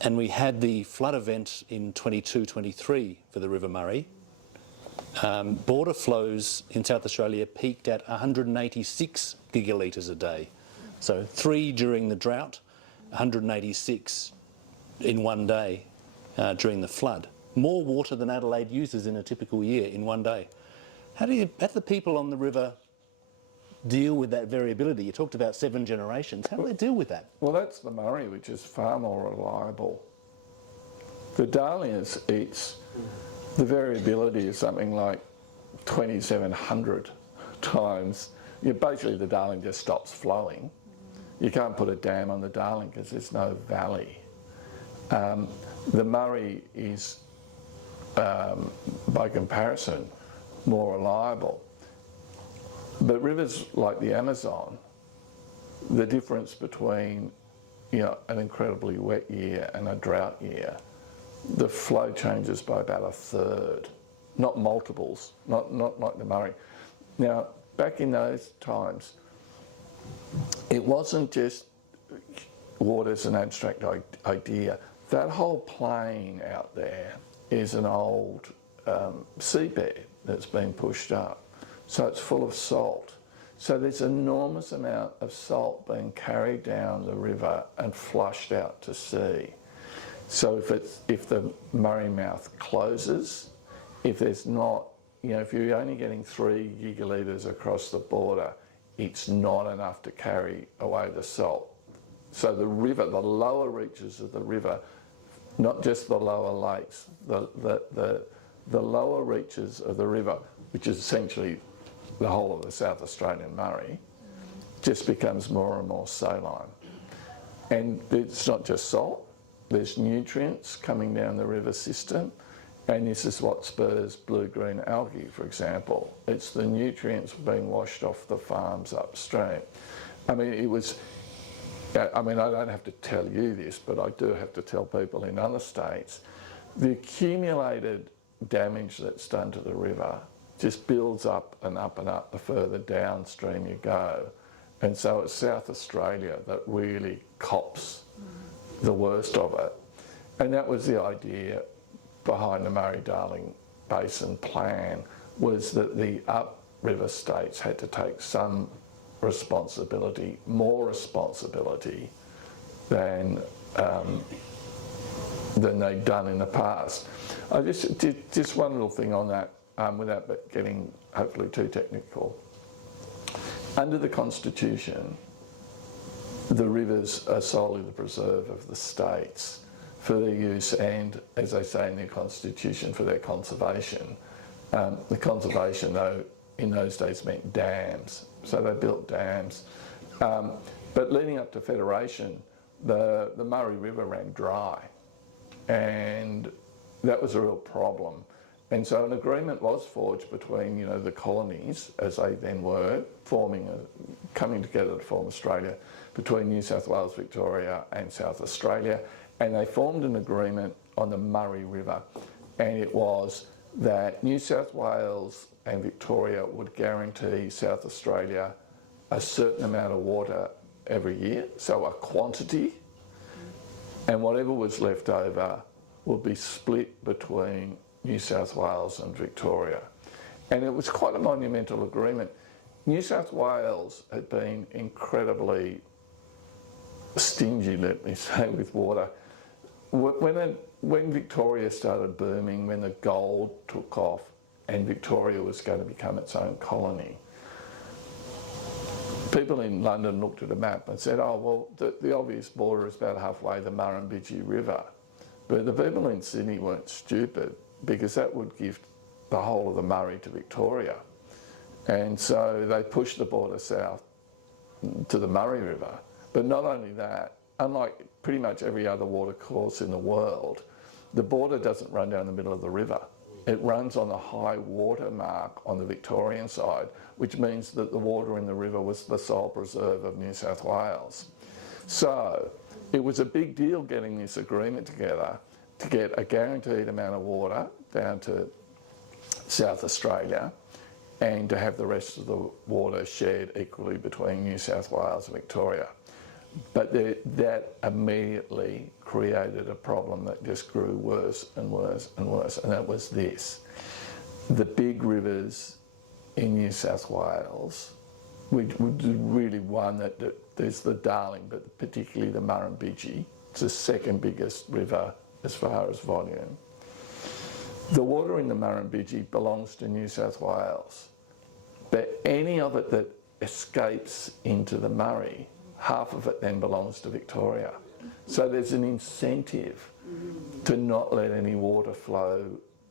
and we had the flood event in 22-23 for the River Murray. Border flows in South Australia peaked at 186 gigalitres a day. So 3 during the drought, 186 in one day during the flood. More water than Adelaide uses in a typical year in one day. How do the people on the river deal with that variability? You talked about 7 generations. How do they deal with that? Well, that's the Murray, which is far more reliable. The Darling the variability is something like 2,700 times. Basically, the Darling just stops flowing. You can't put a dam on the Darling because there's no valley. The Murray is, by comparison, more reliable. But rivers like the Amazon, the difference between, you know, an incredibly wet year and a drought year, the flow changes by about 1/3, not multiples, not like the Murray. Now, back in those times, it wasn't just water as an abstract idea. That whole plain out there is an old seabed that's been pushed up. So it's full of salt. So there's an enormous amount of salt being carried down the river and flushed out to sea. So if the Murray mouth closes, if there's not, you know, if you're only getting 3 gigalitres across the border, it's not enough to carry away the salt. So the river, the lower reaches of the river, not just the lower lakes, the lower reaches of the river, which is essentially the whole of the South Australian Murray, just becomes more and more saline. And it's not just salt, there's nutrients coming down the river system, and this is what spurs blue-green algae, for example. It's the nutrients being washed off the farms upstream. I mean, I don't have to tell you this, but I do have to tell people in other states, the accumulated damage that's done to the river just builds up and up and up the further downstream you go. And so it's South Australia that really cops the worst of it. And that was the idea behind the Murray Darling Basin plan, was that the upriver states had to take some responsibility, more responsibility than they'd done in the past. I just one little thing on that, without getting hopefully too technical. Under the Constitution, the rivers are solely the preserve of the states for their use and, as they say in their Constitution, for their conservation. The conservation, though, in those days meant dams. So they built dams. But leading up to Federation, the Murray River ran dry. And that was a real problem. And so an agreement was forged between, you know, the colonies, as they then were, coming together to form Australia, between New South Wales, Victoria and South Australia. And they formed an agreement on the Murray River. And it was that New South Wales and Victoria would guarantee South Australia a certain amount of water every year, so a quantity, and whatever was left over would be split between New South Wales and Victoria. And it was quite a monumental agreement. New South Wales had been incredibly stingy, let me say, with water. When Victoria started booming, when the gold took off and Victoria was going to become its own colony, people in London looked at a map and said, oh, well, the obvious border is about halfway the Murrumbidgee River. But the people in Sydney weren't stupid, because that would give the whole of the Murray to Victoria. And so they pushed the border south to the Murray River. But not only that, unlike pretty much every other water course in the world, the border doesn't run down the middle of the river. It runs on the high water mark on the Victorian side, which means that the water in the river was the sole preserve of New South Wales. So it was a big deal getting this agreement together to get a guaranteed amount of water down to South Australia and to have the rest of the water shared equally between New South Wales and Victoria. But that immediately created a problem that just grew worse and worse and worse, and that was this. The big rivers in New South Wales, we really one that there's the Darling, but particularly the Murrumbidgee. It's the second biggest river as far as volume. The water in the Murrumbidgee belongs to New South Wales, but any of it that escapes into the Murray, half of it then belongs to Victoria. So there's an incentive to not let any water flow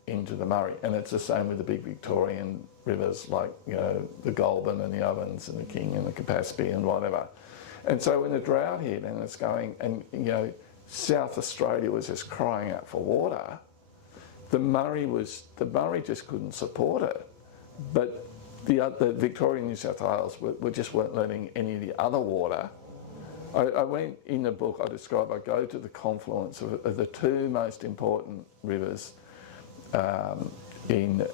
into the Murray. And it's the same with the big Victorian rivers like, you know, the Goulburn and the Ovens and the King and the Campaspe and whatever. And so when the drought hit and it's going, and, you know, South Australia was just crying out for water, the Murray just couldn't support it. But the Victoria and New South Wales just weren't letting any of the other water. I went in the book, I go to the confluence of the two most important rivers in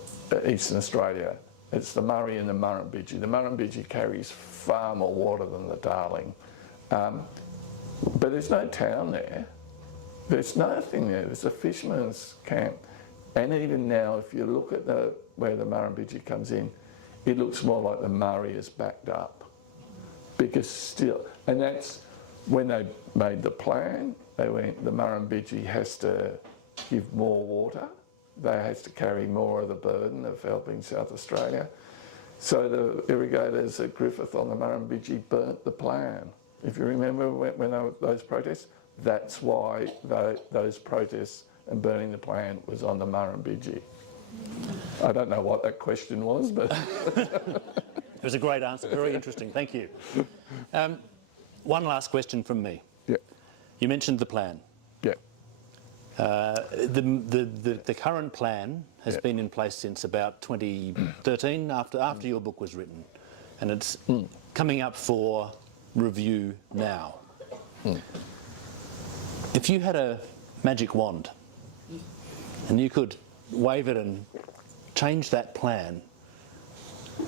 Eastern Australia. It's the Murray and the Murrumbidgee. The Murrumbidgee carries far more water than the Darling. But there's no town there. There's nothing there. There's a fisherman's camp. And even now, if you look at where the Murrumbidgee comes in, it looks more like the Murray is backed up. Because still, and that's when they made the plan, they went, the Murrumbidgee has to give more water. They has to carry more of the burden of helping South Australia. So the irrigators at Griffith on the Murrumbidgee burnt the plan. If you remember when there were those protests, that's why those protests and burning the plan was on the Murrumbidgee. I don't know what that question was, but... It was a great answer, very interesting, thank you. One last question from me. Yeah. You mentioned the plan. Yeah. The current plan has been in place since about 2013, after your book was written, and it's coming up for review now. If you had a magic wand and you could wave it and change that plan,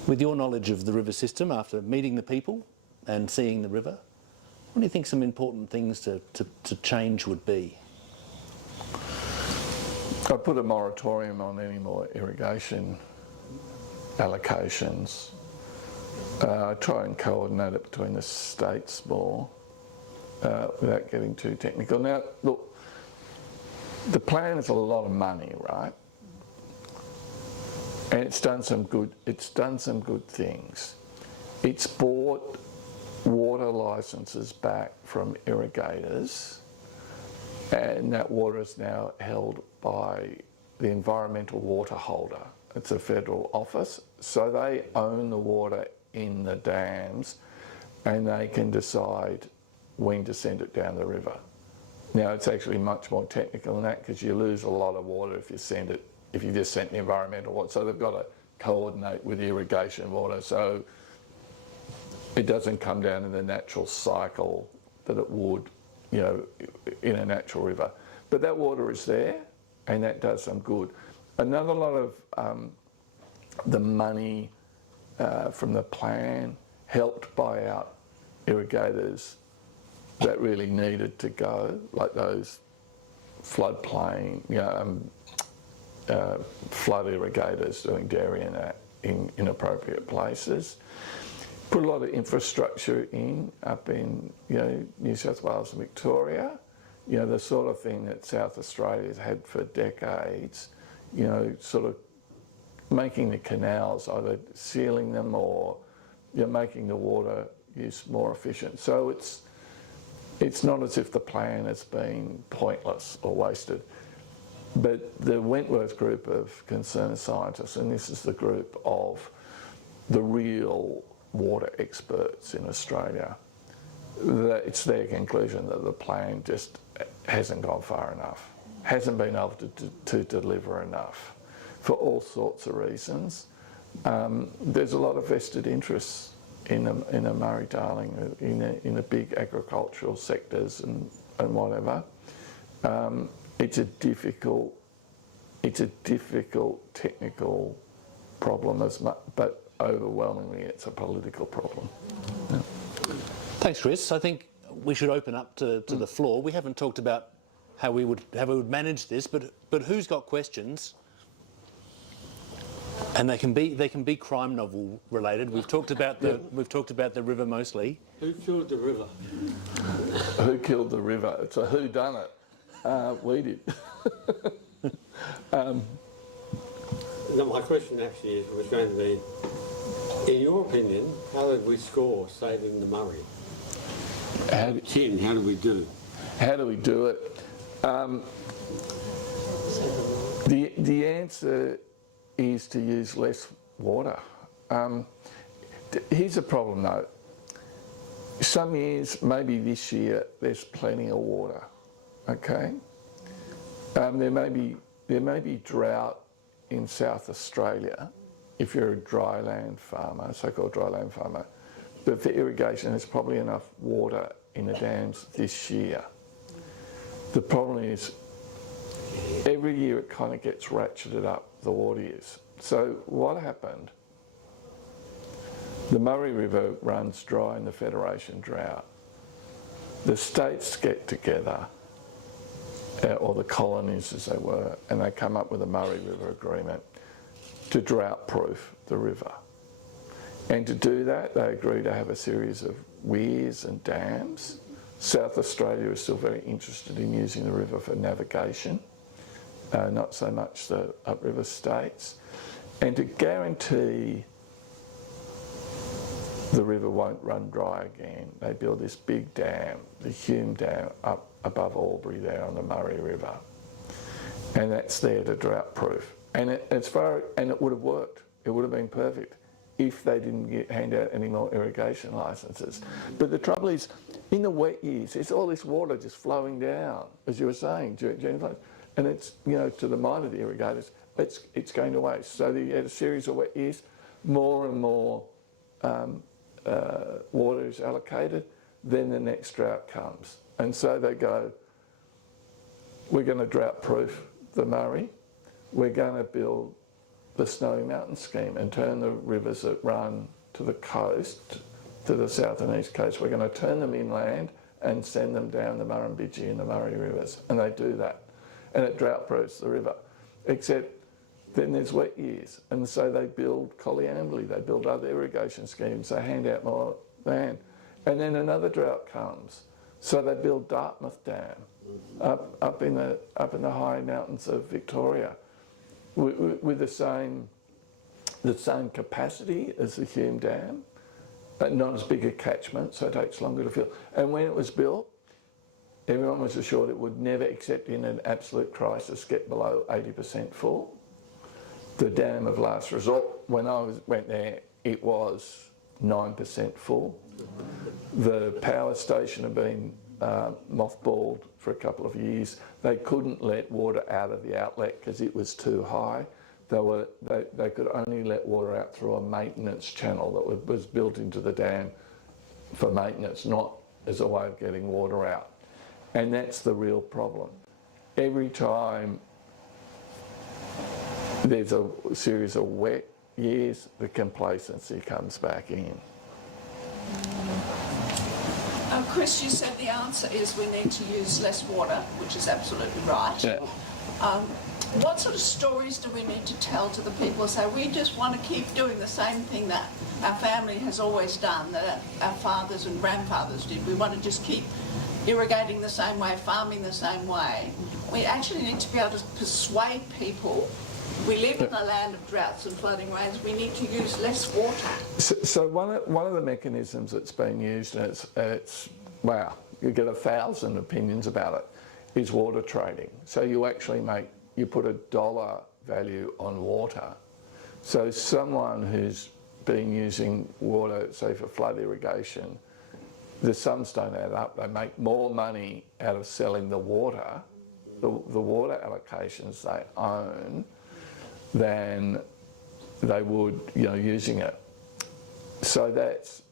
with your knowledge of the river system after meeting the people and seeing the river, what do you think some important things to change would be? I put a moratorium on any more irrigation allocations. I try and coordinate it between the states more without getting too technical. Now, look, the plan is a lot of money, right? And it's done some good things. It's bought water licences back from irrigators, and that water is now held by the environmental water holder. It's a federal office, so they own the water in the dams and they can decide when to send it down the river. Now, it's actually much more technical than that, because you lose a lot of water if you send it if you just sent the environmental water. So they've got to coordinate with irrigation water, so it doesn't come down in the natural cycle that it would, you know, in a natural river. But that water is there, and that does some good. Another lot of the money from the plan helped buy out irrigators that really needed to go, like those floodplain, you know, flood irrigators doing dairy and that in inappropriate places. Put a lot of infrastructure in up in, you know, New South Wales and Victoria, you know, the sort of thing that South Australia's had for decades, you know, sort of making the canals, either sealing them or, you know, making the water use more efficient. So it's not as if the plan has been pointless or wasted. But the Wentworth group of concerned scientists, and this is the group of the real water experts in Australia, that it's their conclusion that the plan just hasn't gone far enough, hasn't been able to deliver enough for all sorts of reasons. There's a lot of vested interests in a Murray Darling, in the big agricultural sectors and whatever. It's a difficult technical problem, but overwhelmingly it's a political problem. Yeah. Thanks, Chris. I think we should open up to the floor. We haven't talked about how we would manage this, but who's got questions? And they can be crime novel related. We've talked about the river mostly. Who killed the river? Who killed the river? It's a who done it. We did. No, my question actually was going to be, in your opinion, how did we score saving the Murray? How do we do? How do we do it? The answer is to use less water. Here's a problem though. Some years, maybe this year, there's plenty of water. Okay. There may be drought in South Australia if you're a dryland farmer, so-called dryland farmer. But for irrigation, there's probably enough water in the dams this year. The problem is, every year it kind of gets ratcheted up, the water use. So what happened? The Murray River runs dry in the Federation drought. The states get together, or the colonies as they were, and they come up with a Murray River Agreement to drought-proof the river. And to do that, they agree to have a series of weirs and dams. South Australia is still very interested in using the river for navigation, not so much the upriver states. And to guarantee the river won't run dry again, they build this big dam, the Hume Dam, up above Albury there on the Murray River. And that's there to drought-proof. And it would have worked. It would have been perfect if they didn't hand out any more irrigation licences. But the trouble is, in the wet years, there's all this water just flowing down, as you were saying, during floods. And it's, you know, to the mind of the irrigators, it's going to waste. So you had a series of wet years, more and more water is allocated, then the next drought comes. And so they go, we're going to drought-proof the Murray, we're going to build the Snowy Mountain scheme and turn the rivers that run to the coast, to the south and east coast, we're going to turn them inland and send them down the Murrumbidgee and the Murray rivers. And they do that. And it drought-proofs the river. Except then there's wet years. And so they build Colliambly, they build other irrigation schemes, they hand out more land. And then another drought comes. So they build Dartmouth Dam up in the high mountains of Victoria with the same capacity as the Hume Dam, but not as big a catchment, so it takes longer to fill. And when it was built, everyone was assured it would never, except in an absolute crisis, get below 80% full. The dam of last resort, when I went there, it was 9% full. The power station had been mothballed for a couple of years. They couldn't let water out of the outlet because it was too high. They could only let water out through a maintenance channel that was built into the dam for maintenance, not as a way of getting water out. And that's the real problem. Every time there's a series of wet years, the complacency comes back in. Chris, you said the answer is we need to use less water, which is absolutely right. Yeah. What sort of stories do we need to tell to the people who say we just want to keep doing the same thing that our family has always done, that our fathers and grandfathers did? We want to just keep irrigating the same way, farming the same way. We actually need to be able to persuade people. We live in a land of droughts and flooding rains. We need to use less water. So one of the mechanisms that's been used, and it's wow, you get 1,000 opinions about it, is water trading. So you actually you put a dollar value on water. So someone who's been using water, say for flood irrigation, the sums don't add up. They make more money out of selling the water, the water allocations they own, than they would, using it. So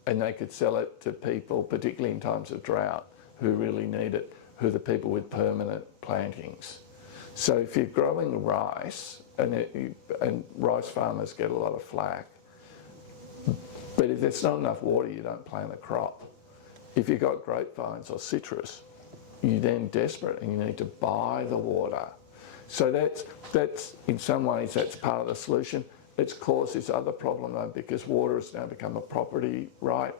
and they could sell it to people, particularly in times of drought, who really need it, who are the people with permanent plantings. So if you're growing rice, and rice farmers get a lot of flack, but if there's not enough water, you don't plant a crop. If you've got grapevines or citrus, you're then desperate and you need to buy the water. So that's in some ways, that's part of the solution. It's caused this other problem though, because water has now become a property right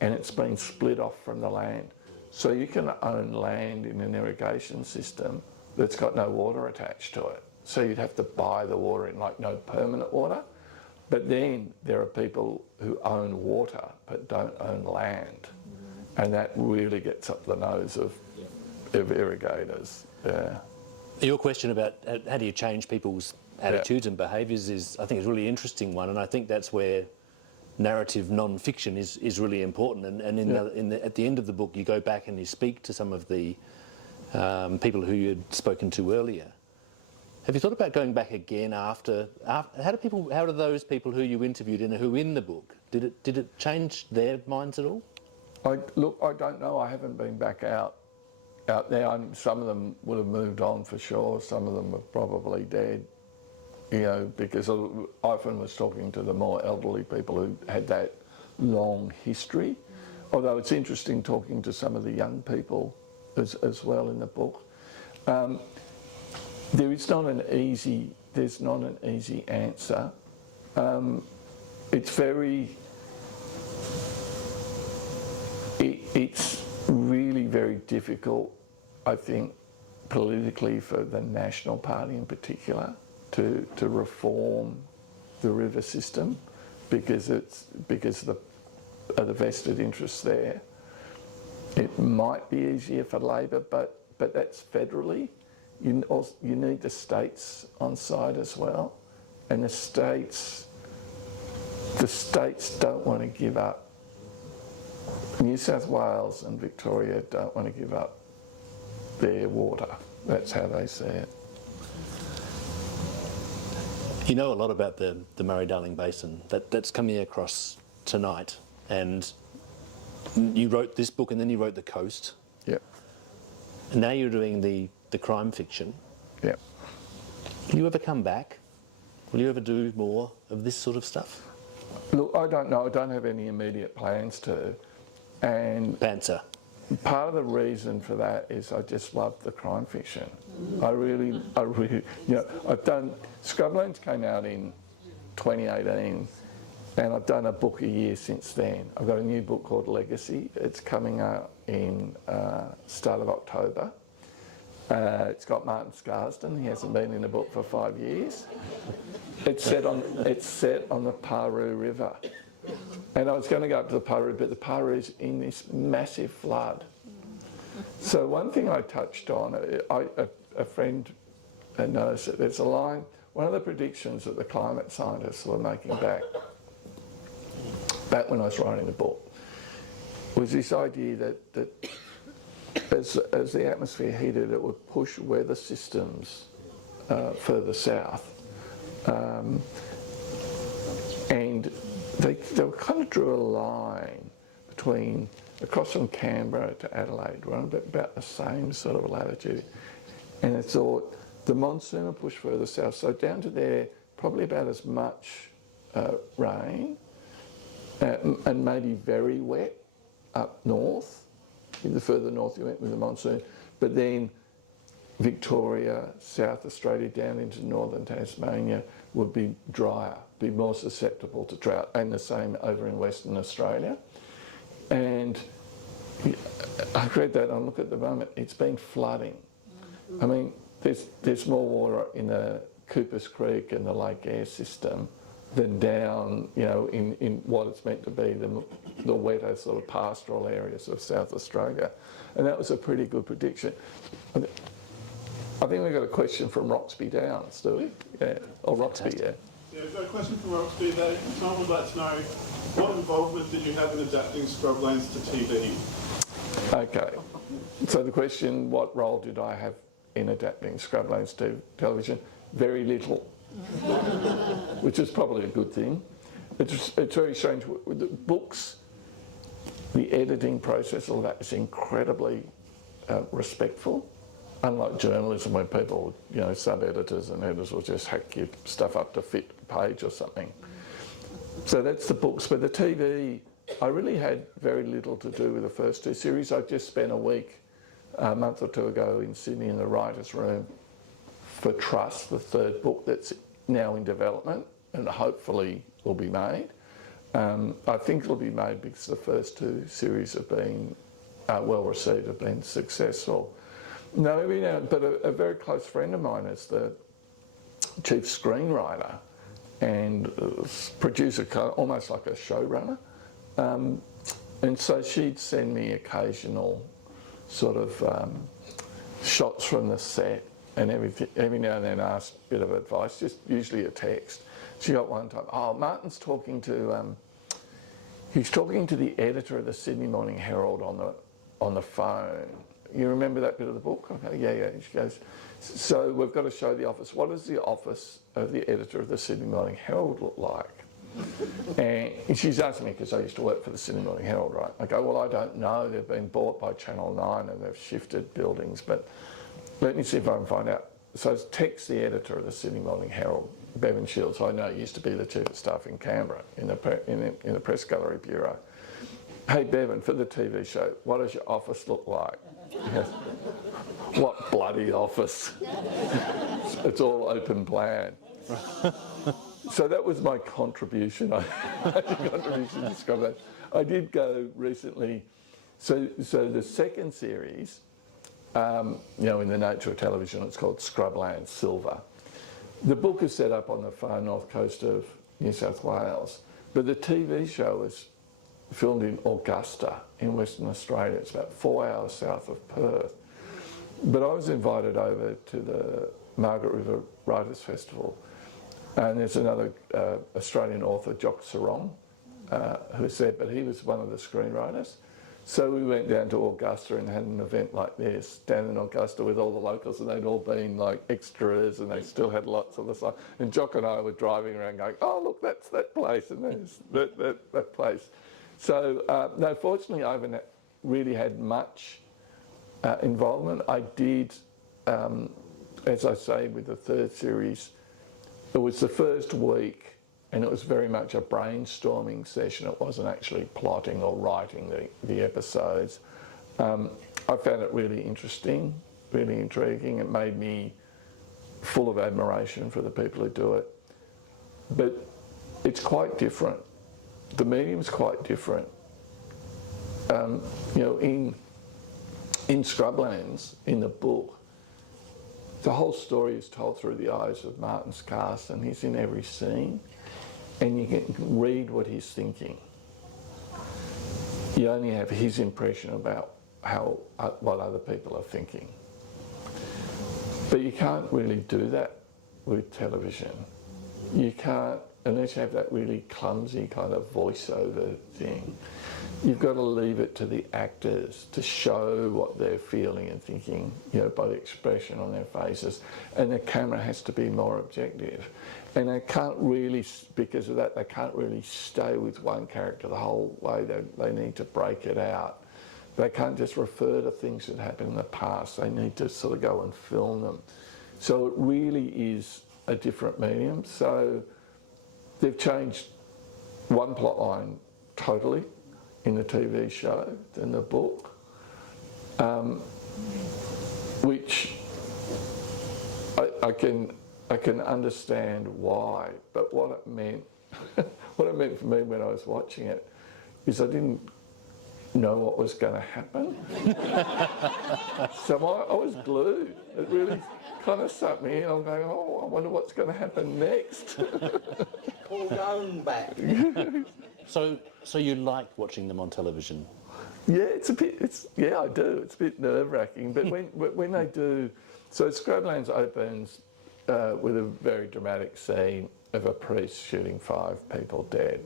and it's been split off from the land. So you can own land in an irrigation system that's got no water attached to it. So you'd have to buy the water in, like no permanent water. But then there are people who own water but don't own land. And that really gets up the nose of irrigators. Yeah. Your question about how do you change people's attitudes and behaviours is, I think, is a really interesting one, and I think that's where narrative non-fiction is really important. And at the end of the book, you go back and you speak to some of the people who you'd spoken to earlier. Have you thought about going back again after how do those people who you interviewed and who are in the book, did it change their minds at all? I don't know. I haven't been back out there. Some of them would have moved on for sure. Some of them are probably dead, because I often was talking to the more elderly people who had that long history. Although it's interesting talking to some of the young people as well in the book. There's not an easy answer. It's really very difficult, I think, politically for the National Party in particular to reform the river system because of the vested interests there. It might be easier for Labor, but that's federally. You need the states on side as well, and the states don't want to give up. New South Wales and Victoria don't want to give up their water. That's how they see it. You know a lot about the Murray Darling Basin. That's coming across tonight, and you wrote this book and then you wrote The Coast. Yep. And now you're doing the crime fiction. Yep. Will you ever come back? Will you ever do more of this sort of stuff? Look, I don't know. I don't have any immediate plans to. And Panther. part of the reason for that is I just love the crime fiction. I really, I've done, Scrublands came out in 2018 and I've done a book a year since then. I've got a new book called Legacy. It's coming out in start of October. It's got Martin Scarsden. He hasn't been in a book for 5 years. It's set on the Paru River. And I was going to go up to the Paru, but the Paru is in this massive flood. So one thing I touched on, a friend noticed that there's a line, one of the predictions that the climate scientists were making back when I was writing the book, was this idea that as the atmosphere heated, it would push weather systems further south. And they kind of drew a line between, across from Canberra to Adelaide, around about the same sort of latitude. And they thought the monsoon will push further south, so down to there, probably about as much rain, and maybe very wet up north. The further north you went with the monsoon, but then Victoria, South Australia, down into northern Tasmania would be drier, be more susceptible to drought, and the same over in Western Australia. And I've read that and look at the moment, it's been flooding. I mean, there's more water in the Coopers Creek and the Lake Eyre system than down, you know, in what it's meant to be the wetter sort of pastoral areas of South Australia. And that was a pretty good prediction. I think we've got a question from Roxby Downs, do we? Yeah, or Roxby, yeah. Yeah, we've got a question from Roxby there. Someone would like to know, what involvement did you have in adapting Scrublands to TV? Okay, so the question, what role did I have in adapting Scrublands to television? Very little, which is probably a good thing. It's very strange. With the books, the editing process, all that is incredibly respectful. Unlike journalism, where people, you know, sub-editors and editors will just hack your stuff up to fit a page or something. So that's the books. But the TV, I really had very little to do with the first two series. I just spent a week, a month or two ago in Sydney in the writer's room for Trust, the third book that's now in development and hopefully will be made. I think it'll be made because the first two series have been well received, have been successful. No, but a very close friend of mine is the chief screenwriter and producer, almost like a showrunner. And so she'd send me occasional sort of shots from the set, and every now and then ask a bit of advice, just usually a text. She got one time, oh, Martin's talking to, he's talking to the editor of the Sydney Morning Herald on the phone. You remember that bit of the book? Okay, yeah. She goes, so we've got to show the office. What does the office of the editor of the Sydney Morning Herald look like? And she's asking me, because I used to work for the Sydney Morning Herald, right? I go, well, I don't know. They've been bought by Channel 9 and they've shifted buildings, but let me see if I can find out. So I text the editor of the Sydney Morning Herald, Bevan Shields, who I know used to be the chief of staff in Canberra in the Press Gallery Bureau. Hey, Bevan, for the TV show, what does your office look like? Yes. What bloody office? It's all open plan. So that was my contribution. I did go recently. So the second series, you know, in the nature of television, it's called Scrublands Silver. The book is set up on the far north coast of New South Wales, but the TV show is filmed in Augusta in Western Australia. It's about 4 hours south of Perth. But I was invited over to the Margaret River Writers' Festival, and there's another Australian author, Jock Sarong, who's there, but he was one of the screenwriters. So we went down to Augusta and had an event like this down in Augusta with all the locals, and they'd all been like extras, and they still had lots of the stuff. And Jock and I were driving around going, oh, look, that's that place, and there's that place. So, no, fortunately, I haven't really had much involvement. I did, as I say, with the third series, it was the first week, and it was very much a brainstorming session. It wasn't actually plotting or writing the episodes. I found it really interesting, really intriguing. It made me full of admiration for the people who do it. But it's quite different. The medium's quite different. You know, in Scrublands, in the book, the whole story is told through the eyes of Martin's cast, and he's in every scene, and you can read what he's thinking. You only have his impression about what other people are thinking. But you can't really do that with television. You can't unless you have that really clumsy kind of voiceover thing, you've got to leave it to the actors to show what they're feeling and thinking, you know, by the expression on their faces. And the camera has to be more objective. And they can't really, because of that, they can't really stay with one character the whole way. They need to break it out. They can't just refer to things that happened in the past. They need to sort of go and film them. So it really is a different medium. So they've changed one plot line totally in the TV show than the book, which I can understand why, but what it meant for me when I was watching it is I didn't know what was going to happen. So I was glued. It really kind of sucked me in. I'm going, oh, I wonder what's going to happen next. All going back. So you like watching them on television? Yeah, yeah, I do. It's a bit nerve-wracking, but when they do, so Scrublands opens with a very dramatic scene of a priest shooting 5 people dead.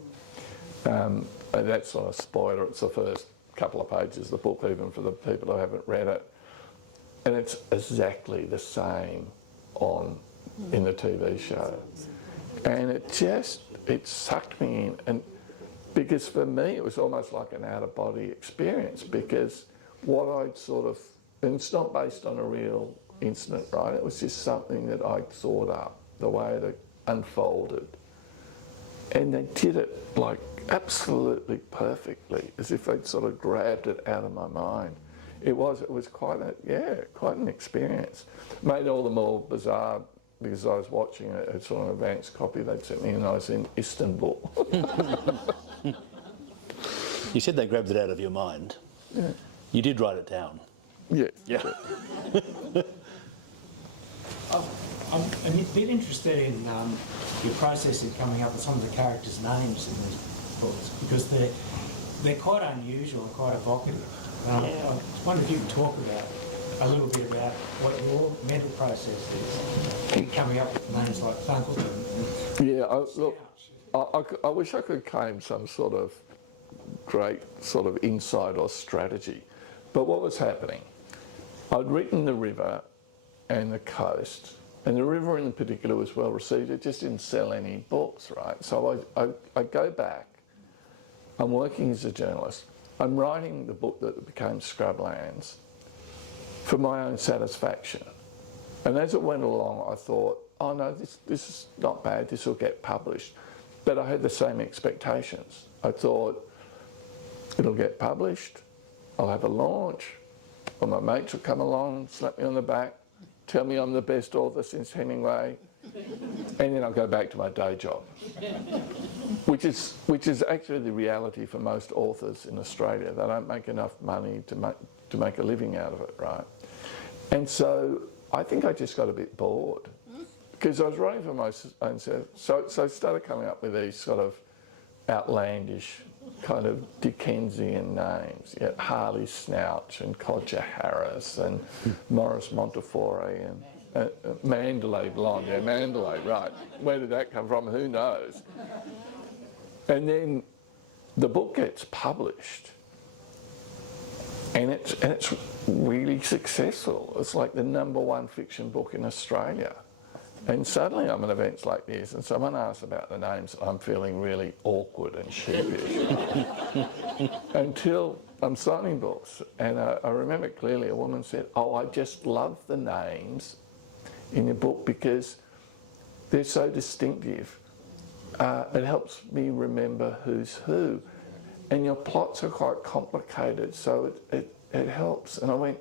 And that's not a spoiler. It's the first couple of pages of the book, even for the people who haven't read it. And it's exactly the same in the TV show. And it sucked me in. And because for me, it was almost like an out-of-body experience, because what I'd sort of, and it's not based on a real incident, right? It was just something that I'd thought up, the way it unfolded. And they did it like absolutely perfectly, as if they'd sort of grabbed it out of my mind. It was quite an experience. Made it all the more bizarre because I was watching it. It's on an advanced copy they'd sent me, and I was in Istanbul. You said they grabbed it out of your mind. Yeah. You did write it down. Yeah. Yeah. I'm a bit interested in your process in coming up with some of the characters' names in these books, because they're quite unusual and quite evocative. I wonder if you can talk a little bit about what your mental process is in coming up with names like Funkleton. Yeah, I wish I could claim some sort of great sort of insight or strategy. But what was happening? I'd written the river and the coast, and the river in particular was well received. It just didn't sell any books, right? So I go back. I'm working as a journalist. I'm writing the book that became Scrublands for my own satisfaction. And as it went along, I thought, oh no, this is not bad, this will get published. But I had the same expectations. I thought, it'll get published, I'll have a launch, or my mates will come along, slap me on the back, tell me I'm the best author since Hemingway, and then I'll go back to my day job. Which is actually the reality for most authors in Australia. They don't make enough money to make a living out of it, right? And so I think I just got a bit bored, because I was writing for my own self. So I started coming up with these sort of outlandish kind of Dickensian names. You had Harley Snouch and Codger Harris and Maurice Montefiore and Mandalay Blonde. Yeah, Mandalay, right. Where did that come from? Who knows? And then the book gets published, and it's really successful. It's like the #1 fiction book in Australia. And suddenly I'm at events like this, and someone asks about the names, I'm feeling really awkward and sheepish. Until I'm signing books, and I remember clearly a woman said, oh, I just love the names in your book because they're so distinctive. It helps me remember who's who. And your plots are quite complicated, so it helps. And I went,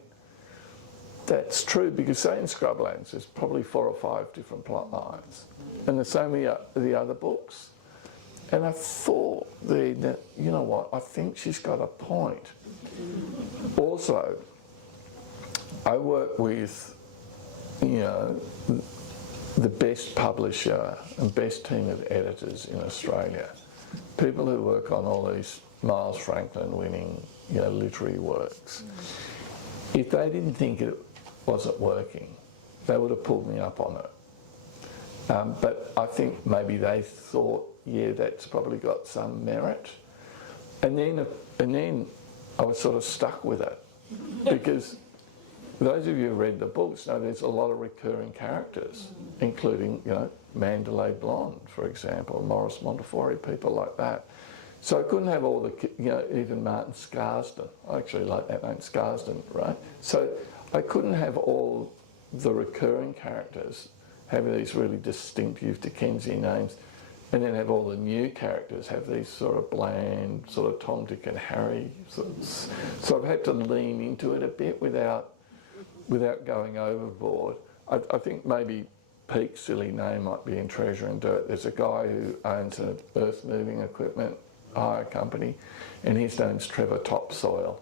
that's true, because say in Scrublands there's probably 4 or 5 different plot lines, and the same with the other books. And I thought that, you know what, I think she's got a point. Also, I work with, you know, the best publisher and best team of editors in Australia. People who work on all these Miles Franklin winning, you know, literary works. If they didn't think it wasn't working, they would have pulled me up on it. But I think maybe they thought, yeah, that's probably got some merit. And then I was sort of stuck with it because those of you who read the books know there's a lot of recurring characters, including, you know, Mandalay Blonde, for example, Maurice Montefiore, people like that. So I couldn't have all the, you know, even Martin Scarsden. I actually like that name, Scarsden, right? So I couldn't have all the recurring characters having these really distinctive Dickensian names, and then have all the new characters have these sort of bland, sort of Tom, Dick and Harry. So I've had to lean into it a bit without going overboard. I think maybe Peke's silly name might be in Treasure and Dirt. There's a guy who owns an earth moving equipment hire company, and his name's Trevor Topsoil.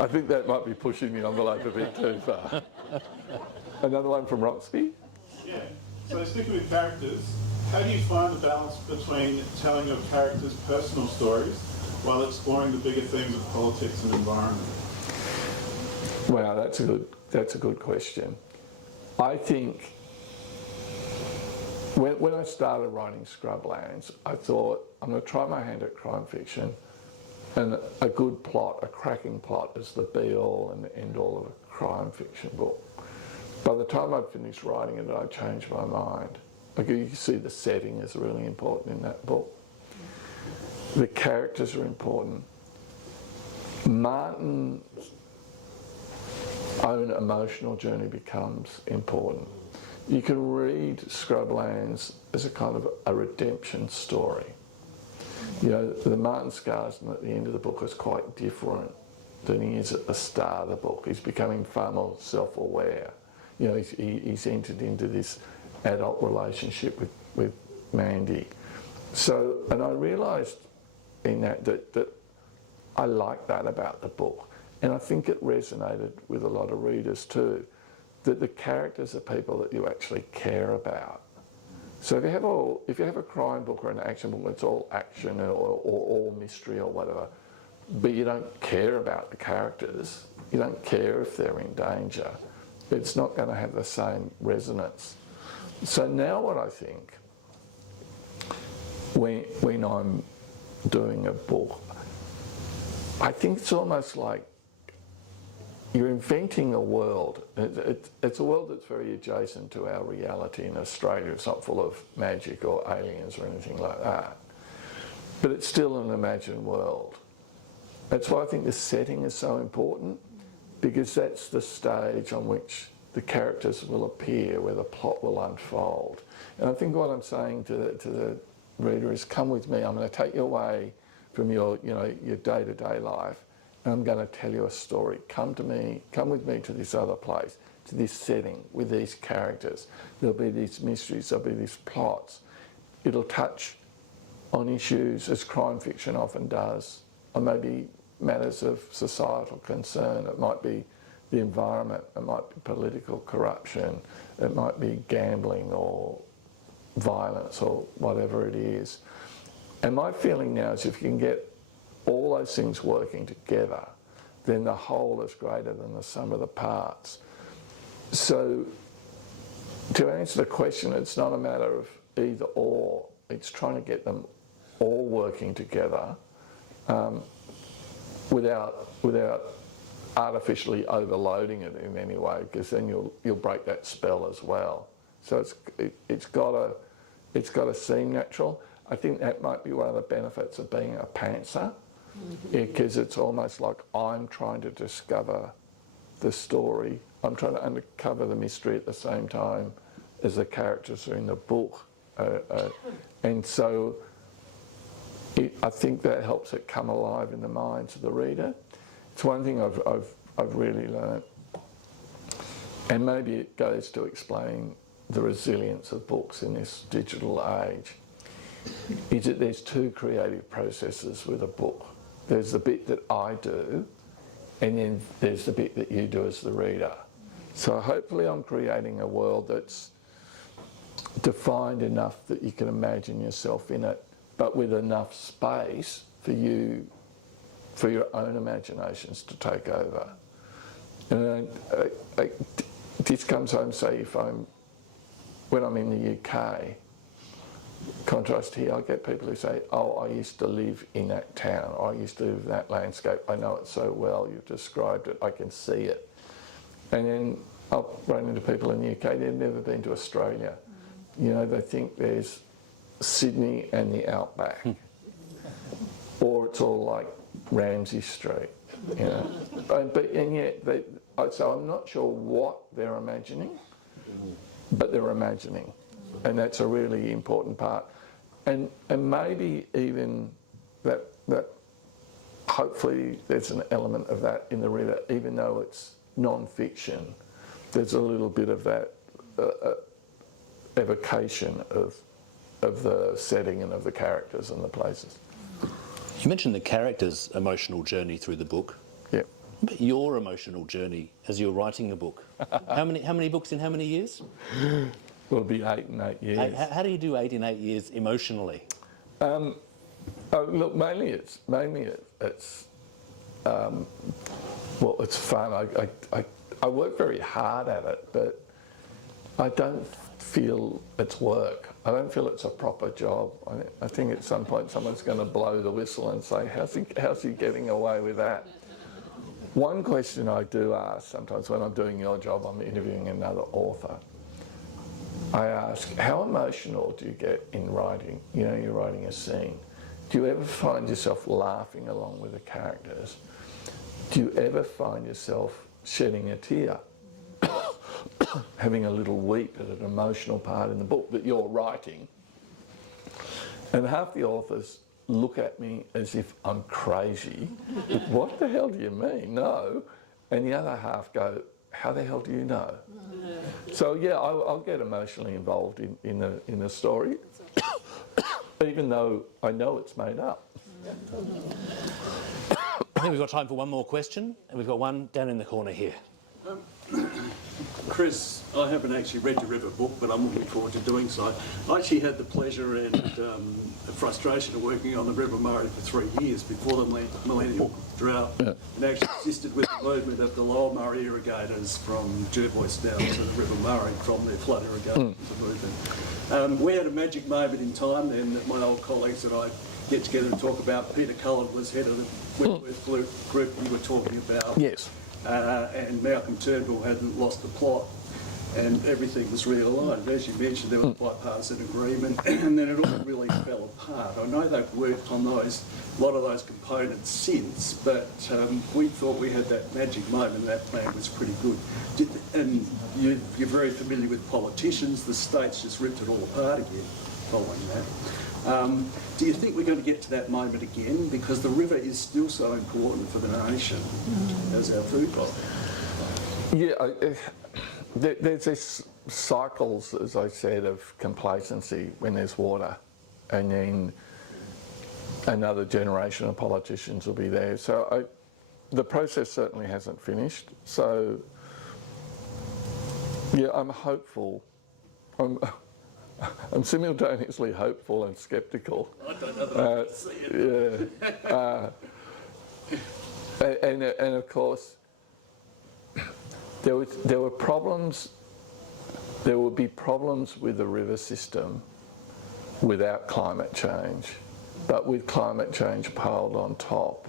I think that might be pushing the envelope a bit too far. Another one from Roxby? Yeah. So sticking with characters, how do you find the balance between telling your characters' personal stories while exploring the bigger themes of politics and environment? Wow, that's a good question. I think when I started writing Scrublands, I thought I'm going to try my hand at crime fiction, and a good plot, a cracking plot, is the be-all and the end-all of a crime fiction book. By the time I'd finished writing it, I changed my mind. Like, you can see the setting is really important in that book. The characters are important. Martin's own emotional journey becomes important. You can read Scrublands as a kind of a redemption story. You know, the Martin Scarsden at the end of the book is quite different than he is at the start of the book. He's becoming far more self-aware. You know, he's entered into this adult relationship with Mandy. So, and I realised in that I like that about the book. And I think it resonated with a lot of readers too, that the characters are people that you actually care about. So if you have a crime book or an action book, it's all action or all mystery or whatever, but you don't care about the characters, you don't care if they're in danger, it's not going to have the same resonance. So now what I think, when I'm doing a book, I think it's almost like you're inventing a world. It's a world that's very adjacent to our reality in Australia. It's not full of magic or aliens or anything like that. But it's still an imagined world. That's why I think the setting is so important, because that's the stage on which the characters will appear, where the plot will unfold. And I think what I'm saying to the reader is, come with me. I'm going to take you away from your day-to-day life, and I'm going to tell you a story. Come with me to this other place, to this setting with these characters. There'll be these mysteries, there'll be these plots. It'll touch on issues, as crime fiction often does, or maybe matters of societal concern. It might be the environment, it might be political corruption, it might be gambling or violence or whatever it is. And my feeling now is if you can get all those things working together, then the whole is greater than the sum of the parts. So to answer the question, it's not a matter of either or, it's trying to get them all working together without artificially overloading it in any way, because then you'll break that spell as well. So it's got to seem natural. I think that might be one of the benefits of being a pantser, because it's almost like I'm trying to discover the story. I'm trying to uncover the mystery at the same time as the characters are in the book. And so I think that helps it come alive in the minds of the reader. It's one thing I've really learned, and maybe it goes to explain the resilience of books in this digital age, is that there's two creative processes with a book. There's the bit that I do, and then there's the bit that you do as the reader. So hopefully I'm creating a world that's defined enough that you can imagine yourself in it, but with enough space for your own imaginations to take over. And this comes home, say, when I'm in the UK, contrast here, I get people who say, oh, I used to live in that town, or I used to live in that landscape, I know it so well, you've described it, I can see it. And then I'll run into people in the UK, they've never been to Australia. You know, they think there's Sydney and the outback. Or it's all like Ramsay Street, you know. And yet, so I'm not sure what they're imagining, but they're imagining. And that's a really important part. And maybe even that hopefully there's an element of that in the river, even though it's non-fiction. There's a little bit of that evocation of the setting and of the characters and the places. You mentioned the characters' emotional journey through the book. Yeah. But your emotional journey as you're writing a book. How many books in how many years? Will be 8 in 8 years. How do you do 8 in 8 years emotionally? Look, mainly it's well, it's fun. I work very hard at it, but I don't feel it's work. I don't feel it's a proper job. I think at some point someone's going to blow the whistle and say, how's he getting away with that? One question I do ask sometimes when I'm doing your job, I'm interviewing another author. I ask, how emotional do you get in writing? You know, you're writing a scene. Do you ever find yourself laughing along with the characters? Do you ever find yourself shedding a tear? Having a little weep at an emotional part in the book that you're writing? And half the authors look at me as if I'm crazy. What the hell do you mean? No. And the other half go, how the hell do you know? So yeah, I'll get emotionally involved in a story, even though I know it's made up. I think we've got time for one more question, and we've got one down in the corner here. Chris, I haven't actually read your River book, but I'm looking forward to doing so. I actually had the pleasure and the frustration of working on the River Murray for 3 years before the millennial drought, and actually assisted with the movement of the Lower Murray irrigators from Jervois down to the River Murray from their flood irrigation movement. We had a magic moment in time then that my old colleagues and I get together and talk about. Peter Cullen was head of the Whitworth group you were talking about. Yes. And Malcolm Turnbull hadn't lost the plot, and everything was realigned. As you mentioned, there was bipartisan agreement, and then it all really fell apart. I know they've worked on a lot of those components since, but we thought we had that magic moment, and that plan was pretty good. And you're very familiar with politicians. The states just ripped it all apart again following that. Do you think we're going to get to that moment again? Because the river is still so important for the nation as our food bottle. Yeah, there's this cycles, as I said, of complacency when there's water, and then another generation of politicians will be there. So the process certainly hasn't finished. So yeah, I'm hopeful. I'm simultaneously hopeful and sceptical. I don't know that I can see it. And of course, there were problems. There would be problems with the river system without climate change, but with climate change piled on top,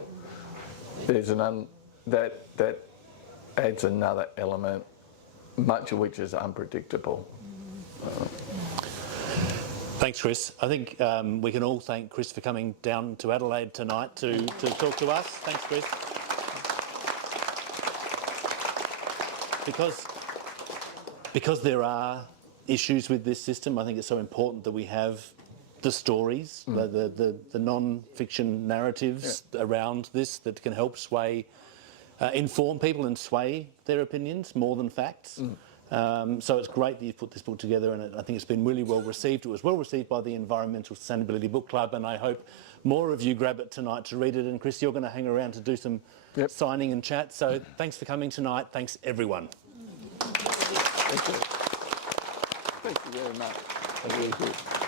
there's that adds another element, much of which is unpredictable. Thanks, Chris. I think we can all thank Chris for coming down to Adelaide tonight to talk to us. Thanks, Chris. Because there are issues with this system, I think it's so important that we have the stories, the non-fiction narratives around this that can help inform people and sway their opinions more than facts. So it's great that you've put this book together, and I think it's been really well received. It was well received by the Environmental Sustainability Book Club, and I hope more of you grab it tonight to read it. And Chris, you're going to hang around to do some signing and chat. So thanks for coming tonight. Thanks, everyone. Thank you. Thank you very much.